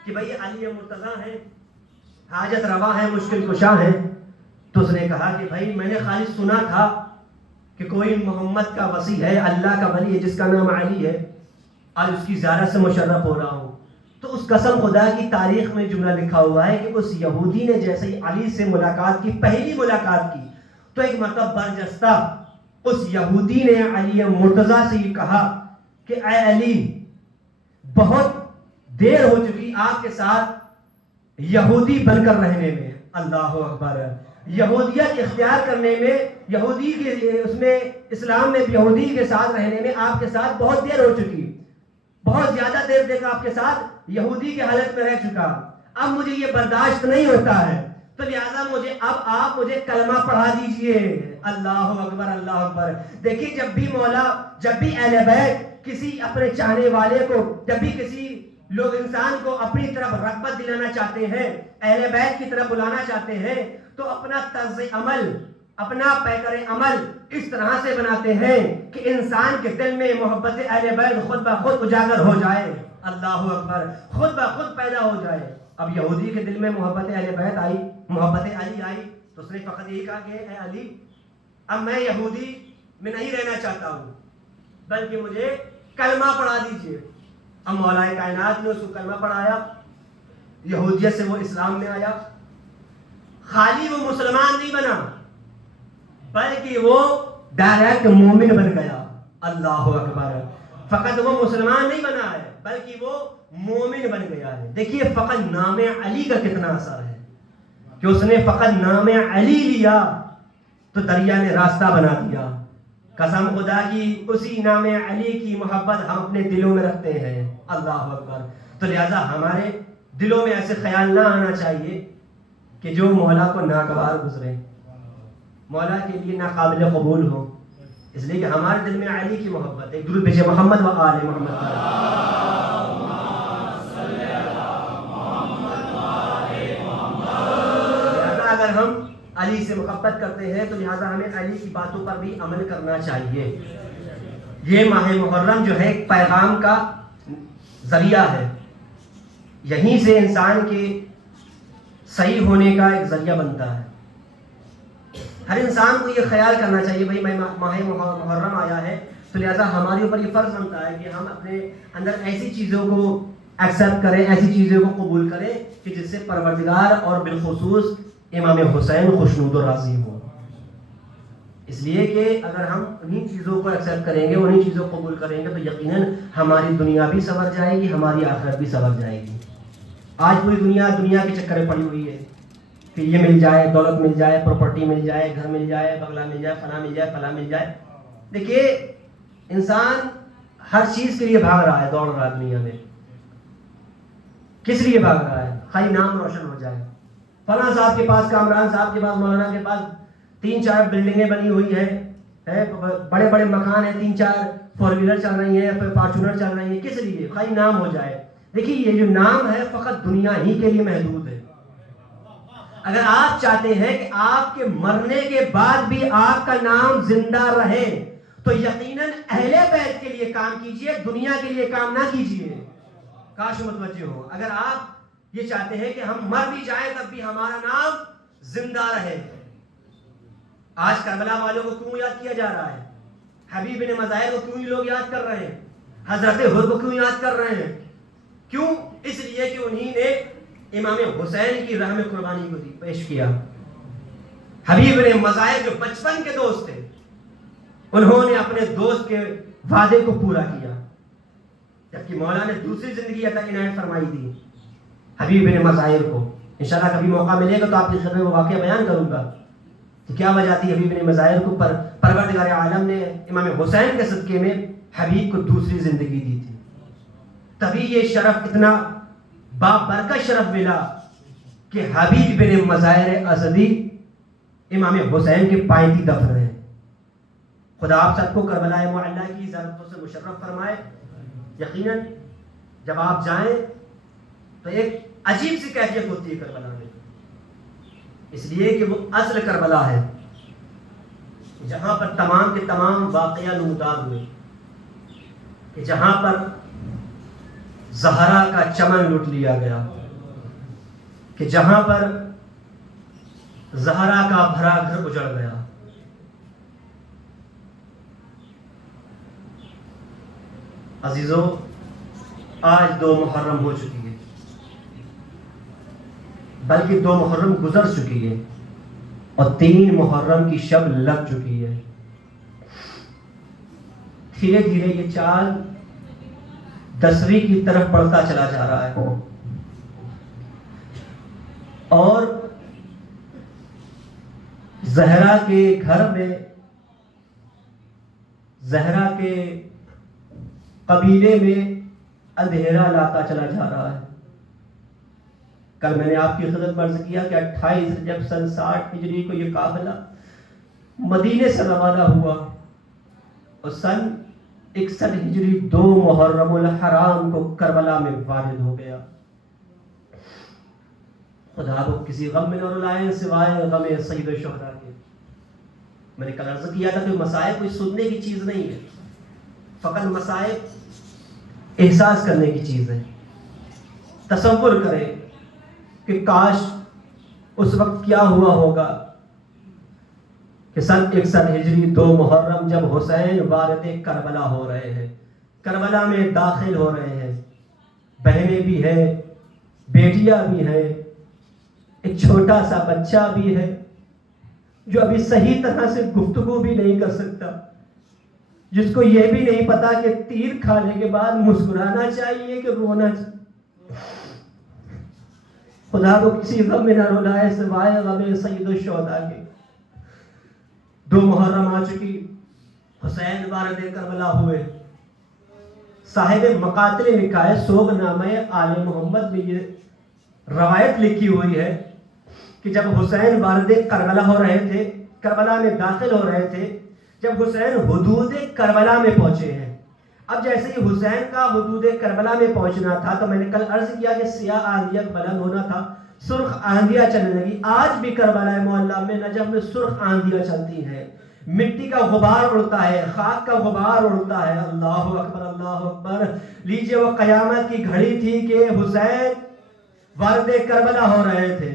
کہ بھائی علی مرتضیٰ ہے, حاجت روا ہے, مشکل کشا ہے, تو اس نے کہا کہ بھائی میں نے خالی سنا تھا کہ کوئی محمد کا وسیع ہے, اللہ کا ولی ہے جس کا نام علی ہے, آج اس کی زیارت سے مشرف ہو رہا ہوں. تو اس قسم خدا کی تاریخ میں جملہ لکھا ہوا ہے کہ اس یہودی نے جیسے ہی علی سے ملاقات کی, پہلی ملاقات کی, تو ایک مرتبہ برجستہ اس یہودی نے علی مرتضیٰ سے یہ کہا کہ اے علی بہت دیر ہو چکی آپ کے ساتھ یہودی بن کر رہنے میں. اللہ اکبر. یہودیت اختیار کرنے میں, یہودی کے اس میں اسلام میں یہودی کے ساتھ رہنے میں آپ کے ساتھ بہت دیر ہو چکی. بہت زیادہ دیر تک آپ کے ساتھ یہودی کی حالت میں رہ چکا، اب مجھے یہ برداشت نہیں ہوتا ہے، تو لہٰذا اب آپ مجھے کلمہ پڑھا دیجئے۔ اللہ اکبر، اللہ اکبر۔ دیکھیے جب بھی اہل بیت کسی اپنے چاہنے والے کو، جب بھی کسی لوگ انسان کو اپنی طرف رغبت دلانا چاہتے ہیں، اہل بیت کی طرف بلانا چاہتے ہیں، تو اپنا طرز عمل، اپنا پیکر عمل اس طرح سے بناتے ہیں کہ انسان کے دل میں محبت اہل بیت خود بخود اجاگر ہو جائے۔ اللہ اکبر، خود بخود پیدا ہو جائے۔ اب یہودی کے دل میں محبت اہل بیت آئی، محبت علی آئی، تو اس نے فقط یہی کہا کہ اے علی، اب میں یہودی میں نہیں رہنا چاہتا ہوں، بلکہ مجھے کلمہ پڑھا دیجئے۔ اب مولا کائنات نے اس کو کلمہ پڑھایا، یہودیت سے وہ اسلام میں آیا۔ خالی وہ مسلمان نہیں بنا، بلکہ وہ ڈائریکٹ مومن بن گیا۔ اللہ اکبر، فقط وہ مسلمان نہیں بنا ہے بلکہ وہ مومن بن گیا ہے۔ دیکھیے فقط نام علی کا کتنا اثر ہے کہ اس نے فقط نام علی لیا تو دریا نے راستہ بنا دیا۔ قسم خدا کی اسی نام علی کی محبت ہم اپنے دلوں میں رکھتے ہیں۔ اللہ اکبر۔ تو لہذا ہمارے دلوں میں ایسے خیال نہ آنا چاہیے کہ جو مولا کو ناگوار گزرے، مولا کے لیے ناقابل قبول ہو، اس لیے کہ ہمارے دل میں علی کی محبت ہے۔ درود بھیجے محمد و آل محمد۔ اگر ہم علی سے محبت کرتے ہیں تو لہٰذا ہمیں علی کی باتوں پر بھی عمل کرنا چاہیے۔ یہ ماہ محرم جو ہے ایک پیغام کا ذریعہ ہے، یہیں سے انسان کے صحیح ہونے کا ایک ذریعہ بنتا ہے۔ ہر انسان کو یہ خیال کرنا چاہیے بھائی ماہ محرم آیا ہے تو لہٰذا ہمارے اوپر یہ فرض بنتا ہے کہ ہم اپنے اندر ایسی چیزوں کو ایکسیپٹ کریں، ایسی چیزوں کو قبول کریں کہ جس سے پروردگار اور بالخصوص امام حسین خوشنود و راضی ہو۔ اس لیے کہ اگر ہم انہی چیزوں کو ایکسیپٹ کریں گے، انہی چیزوں کو قبول کریں گے تو یقیناً ہماری دنیا بھی سنور جائے گی، ہماری آخرت بھی سنور جائے گی۔ آج پوری دنیا کے چکر میں پڑی ہوئی ہے کہ یہ مل جائے، دولت مل جائے، پراپرٹی مل جائے، گھر مل جائے، بنگلہ مل جائے، فلاں مل جائے، فلاں مل جائے۔ دیکھیے انسان ہر چیز کے لیے بھاگ رہا ہے، دوڑ رہا ہے دنیا میں۔ کس لیے بھاگ رہا ہے؟ خالی نام روشن ہو جائے، فلاں صاحب کے پاس، کامران صاحب کے پاس، مولانا کے پاس 3-4 بلڈنگیں بنی ہوئی ہیں، بڑے بڑے مکان ہیں، 3-4 فور ویلر چل رہی ہیں، فارچونر چل رہی ہیں، کس لیے؟ خالی نام ہو جائے۔ دیکھیے یہ جو نام ہے فقط دنیا ہی کے لیے محدود ہے۔ اگر آپ چاہتے ہیں کہ آپ کے مرنے کے بعد بھی آپ کا نام زندہ رہے تو یقیناً اہل بیت کے لیے کام کیجئے، دنیا کے لیے کام نہ کیجئے۔ کاش متوجہ ہو، اگر آپ یہ چاہتے ہیں کہ ہم مر بھی جائیں تب بھی ہمارا نام زندہ رہے۔ آج کربلا والوں کو کیوں یاد کیا جا رہا ہے؟ حبیب بن مظاہر کو کیوں لوگ یاد کر رہے ہیں؟ حضرت حر کو کیوں یاد کر رہے ہیں؟ کیوں؟ اس لیے کہ انہی نے امام حسین کی راہ میں قربانی کو پیش کیا۔ حبیب بن مظاہر جو بچپن کے دوست تھے، انہوں نے اپنے دوست کے وعدے کو پورا کیا، جبکہ مولا نے دوسری زندگی عطا عنایت فرمائی تھی حبیب بن مظاہر کو۔ انشاءاللہ کبھی موقع ملے گا تو آپ کی خبر وہ واقعہ بیان کروں گا کہ کیا وجہ تھی حبیب بن مظاہر کو، پر پروردگار عالم نے امام حسین کے صدقے میں حبیب کو دوسری زندگی دی تھی۔ تبھی یہ شرف اتنا بابرکت شرف ملا کہ حبیب بن مظاہر اسدی امام حسین کے پائیدی دفن ہیں۔ خدا آپ سب کو کربلا معلیٰ کی زیارتوں سے مشرف فرمائے۔ یقیناً جب آپ جائیں تو ایک عجیب سی کیفیت ہوتی ہے کربلا میں، اس لیے کہ وہ اصل کربلا ہے جہاں پر تمام کے تمام واقعہ نمودار ہوئے، کہ جہاں پر زہرا کا چمن لوٹ لیا گیا، کہ جہاں پر زہرا کا بھرا گھر اجڑ گیا۔ عزیزو، آج 2 محرم ہو چکی ہے، بلکہ 2 محرم گزر چکی ہے اور 3 محرم کی شب لگ چکی ہے۔ دھیرے دھیرے یہ چال 10ویں کی طرف بڑھتا چلا جا رہا ہے، اور زہرا کے گھر میں، زہرا کے قبیلے میں اندھیرا لاتا چلا جا رہا ہے. کل میں نے آپ کی خدمت میں عرض کیا کہ 28 جب سن 60 ہجری کو یہ قافلہ مدینے سے روانہ ہوا اور سن 61 ہجری 2 محرم الحرام کو کربلا میں وارد ہو گیا. خدا کو کسی غم میں نہ رلائیں سوائے غم سید الشہداء کے. میں نے کل عرض کیا تھا کہ مصائب کوئی سننے کی چیز نہیں ہے، فقط مصائب احساس کرنے کی چیز ہے. تصور کریں کہ کاش اس وقت کیا ہوا ہوگا کہ سن 61 ہجری 2 محرم جب حسین وارد کربلا ہو رہے ہیں، کربلا میں داخل ہو رہے ہیں، بہنیں بھی ہیں، بیٹیاں بھی ہیں، ایک چھوٹا سا بچہ بھی ہے جو ابھی صحیح طرح سے گفتگو بھی نہیں کر سکتا، جس کو یہ بھی نہیں پتا کہ تیر کھانے کے بعد مسکرانا چاہیے کہ رونا چاہیے. خدا کو کسی غم میں نہ رلائے سوائے غم سید الشہداء کے. 2 محرم آ چکی، حسین وارد کربلا ہوئے. صاحب مقاتل لکھا ہے، سوگ نامہ آل محمد میں یہ روایت لکھی ہوئی ہے کہ جب حسین وارد کربلا ہو رہے تھے، کربلا میں داخل ہو رہے تھے، جب حسین حدود کربلا میں پہنچے ہیں. اب جیسے ہی حسین کا حدود کربلا میں پہنچنا تھا تو میں نے کل عرض کیا کہ سیاہ آندیاں بلند ہونا تھا، سرخ آندیاں چلنے لگی. آج بھی کربلا معلیٰ میں نجف میں سرخ آندیاں چلتی ہیں، مٹی کا غبار اڑتا ہے، خاک کا غبار اڑتا ہے. اللہ اکبر اللہ اکبر. لیجئے وہ قیامت کی گھڑی تھی کہ حسین وارد کربلا ہو رہے تھے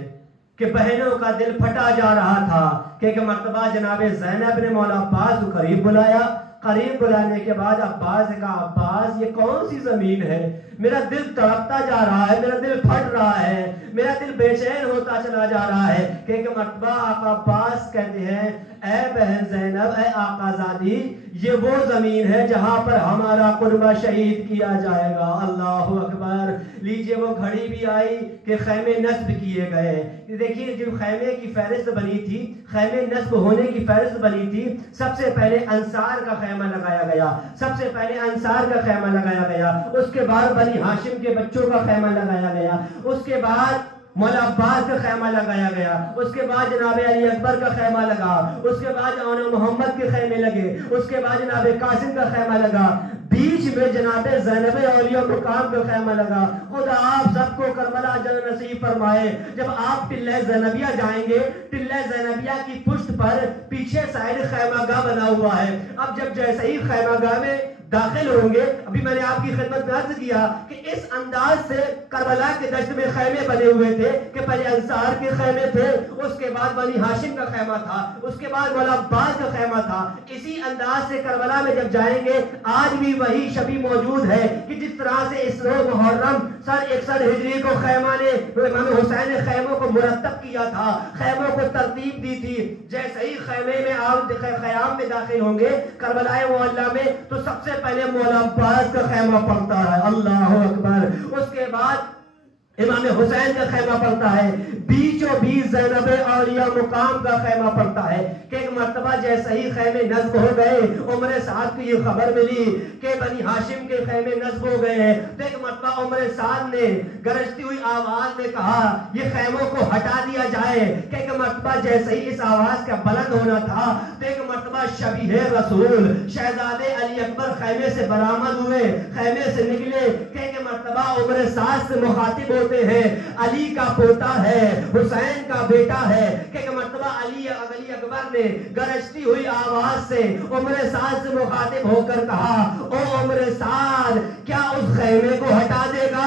کہ بہنوں کا دل پھٹا جا رہا تھا کہ ایک مرتبہ جناب زینب نے مولا عباس کو قریب بلایا. قریب بلانے کے بعد عباس نے کہا عباس یہ کون سی زمین ہے، میرا دل تڑپتا جا رہا ہے، میرا دل پھٹ رہا ہے، میرا دل بے چین ہوتا چلا جا رہا ہے. کہ ایک مرتبہ آقا عباس کہتے ہیں اے بہن زینب، اے آقا زادی، یہ وہ زمین ہے جہاں پر ہمارا قربہ شہید کیا جائے گا. اللہ اکبر. لیجئے وہ گھڑی بھی آئی کہ خیمے نصب کیے گئے. دیکھیے جو خیمے کی فہرست بنی تھی، خیمے نصب ہونے کی فہرست بنی تھی، سب سے پہلے انصار کا خیمہ لگایا گیا، سب سے پہلے انصار کا خیمہ لگایا گیا، اس کے بعد بنی ہاشم کے بچوں کا خیمہ لگایا گیا، اس کے بعد مولا عباس کا خیمہ لگایا گیا، اس کے بعد جناب علی اکبر کا خیمہ لگا، اس کے بعد آن محمد کے خیمے لگے، اس کے بعد جناب قاسم کا خیمہ لگا، بیچ میں جناب زینب اولیاء مقام کا خیمہ لگا. خدا آپ سب کو کربلا جنت نصیب فرمائے. جب آپ ٹلہ زینبیہ جائیں گے، ٹلہ زینبیہ کی پشت پر پیچھے سائڈ خیمہ گاہ بنا ہوا ہے. اب جب جیسے ہی خیمہ گاہ میں داخل ہوں گے، ابھی میں نے آپ کی خدمت میں عرض کیا کہ اس انداز سے کربلا کے دشت میں خیمے بنے ہوئے تھے کہ پہلے انصار کے خیمے تھے، اس کے بعد بنی ہاشم کا خیمہ تھا، اس کے بعد مولا عباس کا خیمہ تھا. اسی انداز سے کربلا میں جب جائیں گے، آج بھی وہی شبیہ موجود ہے کہ جس طرح سے اس روز محرم سن 61 ہجری کو خیمہ نے امام حسین نے خیموں کو مرتب کیا تھا، خیموں کو ترتیب دی تھی. جیسے ہی خیمے میں خیام میں داخل ہوں گے کربلا معلیٰ میں، تو سب سے پہلے مولا عباس کا خیمہ پڑتا ہے. اللہ اکبر. اس کے بعد امام حسین کا خیمہ پڑتا ہے، بیچوں بیچ زینب اولیاء مقام کا خیمہ پڑتا ہے. کہ ایک مرتبہ جیسے ہی خیمے نصب ہو گئے، عمر سعد کو یہ خبر ملی کہ بنی ہاشم کے خیمے نصب ہو گئے ہیں، تو ایک مرتبہ عمر سعد نے گرجتی ہوئی آواز میں کہا یہ خیموں کو ہٹا دیا جائے. کہ ایک مرتبہ جیسے ہی اس آواز کا بلند ہونا تھا تو ایک مرتبہ شبیہ رسول شہزادے علی اکبر خیمے سے برآمد ہوئے، خیمے سے نکلے. کہ ایک مرتبہ عمر سعد سے مخاطب ہوتے ہیں، علی کا پوتا ہے، حسین کا بیٹا ہے. کہ ایک مرتبہ علی اکبر نے گرجتی ہوئی آواز سے عمر سعد سے مخاطب ہو کر کہا او عمر سعد، کیا اس خیمے کو ہٹا دے گا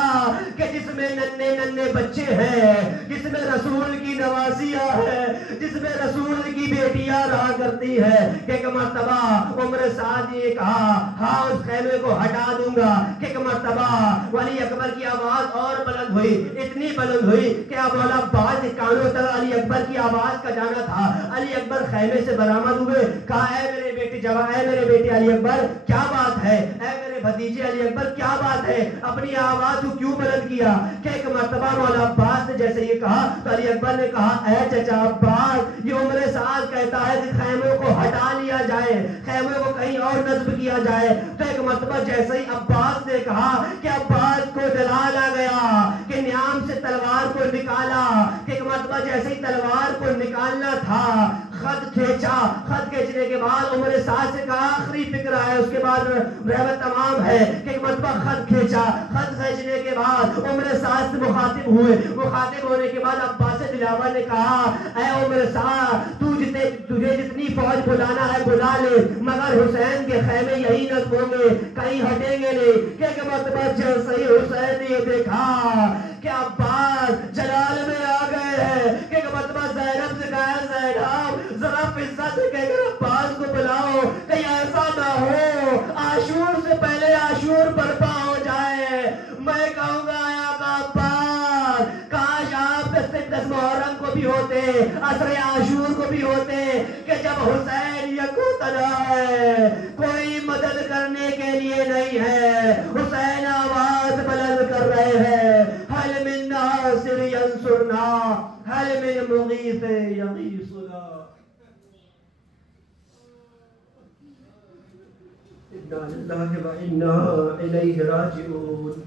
کہ جس میں ننھے ننھے بچے ہیں، جس میں رسول کی نوازیاں ہیں، جس میں رسول کی بیٹیاں رہا کرتی ہے. کہ ایک مرتبہ عمر سعد نے کہا ہاں اس خیمے کو ہٹا دوں گا. کہ ایک مرتبہ علی اکبر کی آواز اور بلند ہوئی، اتنی بلند ہوئی کہ اب مولا عباس کے کانوں تک علی اکبر کی آواز کا جانا تھا. علی اکبر خیمے سے برآمد ہوئے، کہا اے میرے بیٹے جوان، اے میرے بیٹے علی اکبر، کیا بات ہے؟ ہے؟ اے میرے بھتیجے علی اکبر کیا بات ہے، اپنی آواز کو کیوں بلند کیا؟ کہ ایک مرتبہ مولا عباس نے جیسے یہ کہا تو علی اکبر نے کہا اے چچا عباس، یہ عمر سعد کہتا ہے کہ خیموں کو ہٹا لیا جائے، خیموں کو کہیں اور نصب کیا جائے۔ تو ایک مرتبہ جیسے ہی عباس نے کہا کہ عباس کو جلال آ گیا کہ نیام سے تلوار کو نکالا، کہ ایک مرتبہ جیسے ہی تلوار کو نکالنا تھا، خط کھینچا، خط کھینچنے کے بعد عمر سعد سے کہا آخری فکر ہے، اس کے بعد رحمت تمام ہے، کہ ایک مرتبہ خط کھینچا، خط کھینچنے کے بعد عمر سعد سے مخاطب ہوئے، مخاطب ہونے کے بعد عباس دلاور نے کہا اے عمر سعد تجھے جتنی فوج بلانا ہے بلا لے، مگر حسین کے خیمے یہی نصب ہوں گے، کہیں ہٹیں گے نہیں۔ کہ ایک مرتبہ جیسے ہی حسین نے یہ دیکھا کہ عباس جلال میں آ گئے ہیں، کہ ایک مرتبہ زینب سے کہا زینب ذرا فضت سے کہہ کر عباس کو بلاؤ، کہیں ایسا نہ ہو عاشور سے پہلے عاشور برپا ہو جائے۔ میں کہوں گا اے آقا عباس کاش آپ 10 محرم کو بھی ہوتے، عصر عاشور کو بھی ہوتے، کہ جب حسین یکوتنا ہے کوئی مدد کرنے کے لیے نہیں ہے، حسین آواز بلند کر رہے ہیں حل من ناصر ینصرنا حل من مغیث یغیثنا۔ انا للہ و انا الیہ راجعون۔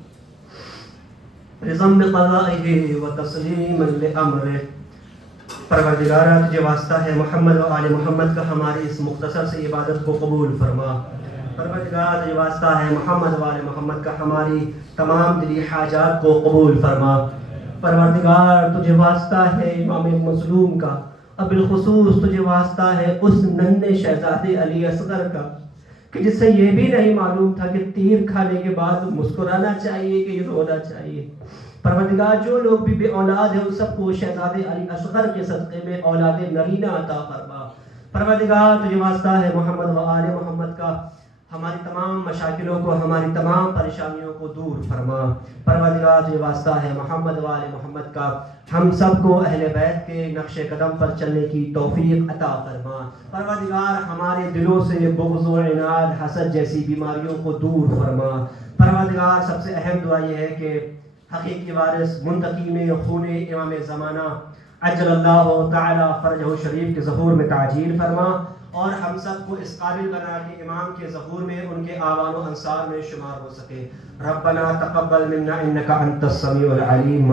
رضم بقضائہ و تسلیما لامرہ۔ پروردگارہ تجھے واسطہ ہے محمد و آل محمد کا ہماری اس مختصر سے عبادت کو قبول فرما۔ پروردگار تجھے واسطہ ہے محمد و آل محمد کا ہماری تمام دلی حاجات کو قبول فرما۔ پروردگار تجھے واسطہ ہے امام مظلوم کا، اور بالخصوص تجھے واسطہ ہے اس ننھے شہزادے علی اصغر کا کہ جس سے یہ بھی نہیں معلوم تھا کہ تیر کھانے کے بعد مسکرانا چاہیے کہ رونا چاہیے۔ پروردگار جو لوگ بھی بے اولاد ہیں ان سب کو شہزادے علی اصغر کے صدقے میں اولاد نرینہ عطا فرما۔ پروردگار تجھے واسطہ ہے محمد و آل محمد کا ہماری تمام مشاکلوں کو، ہماری تمام پریشانیوں کو دور فرما۔ پروردگار تجھے واسطہ ہے محمد و آل محمد کا ہم سب کو اہل بیت کے نقش قدم پر چلنے کی توفیق عطا فرما۔ پروردگار ہمارے دلوں سے بغض و عناد، حسد جیسی بیماریوں کو دور فرما۔ پروردگار سب سے اہم دعا یہ ہے کہ حقیقی وارث منتقم خون امام زمانہ عجل اللہ تعالی فرجہ شریف کے ظہور میں تعجیل فرما، اور ہم سب کو اس قابل بنا کہ امام کے ظہور میں ان کے آوان و انصار میں شمار ہو سکے۔ ربنا تقبل منا انک انت السمیع العلیم۔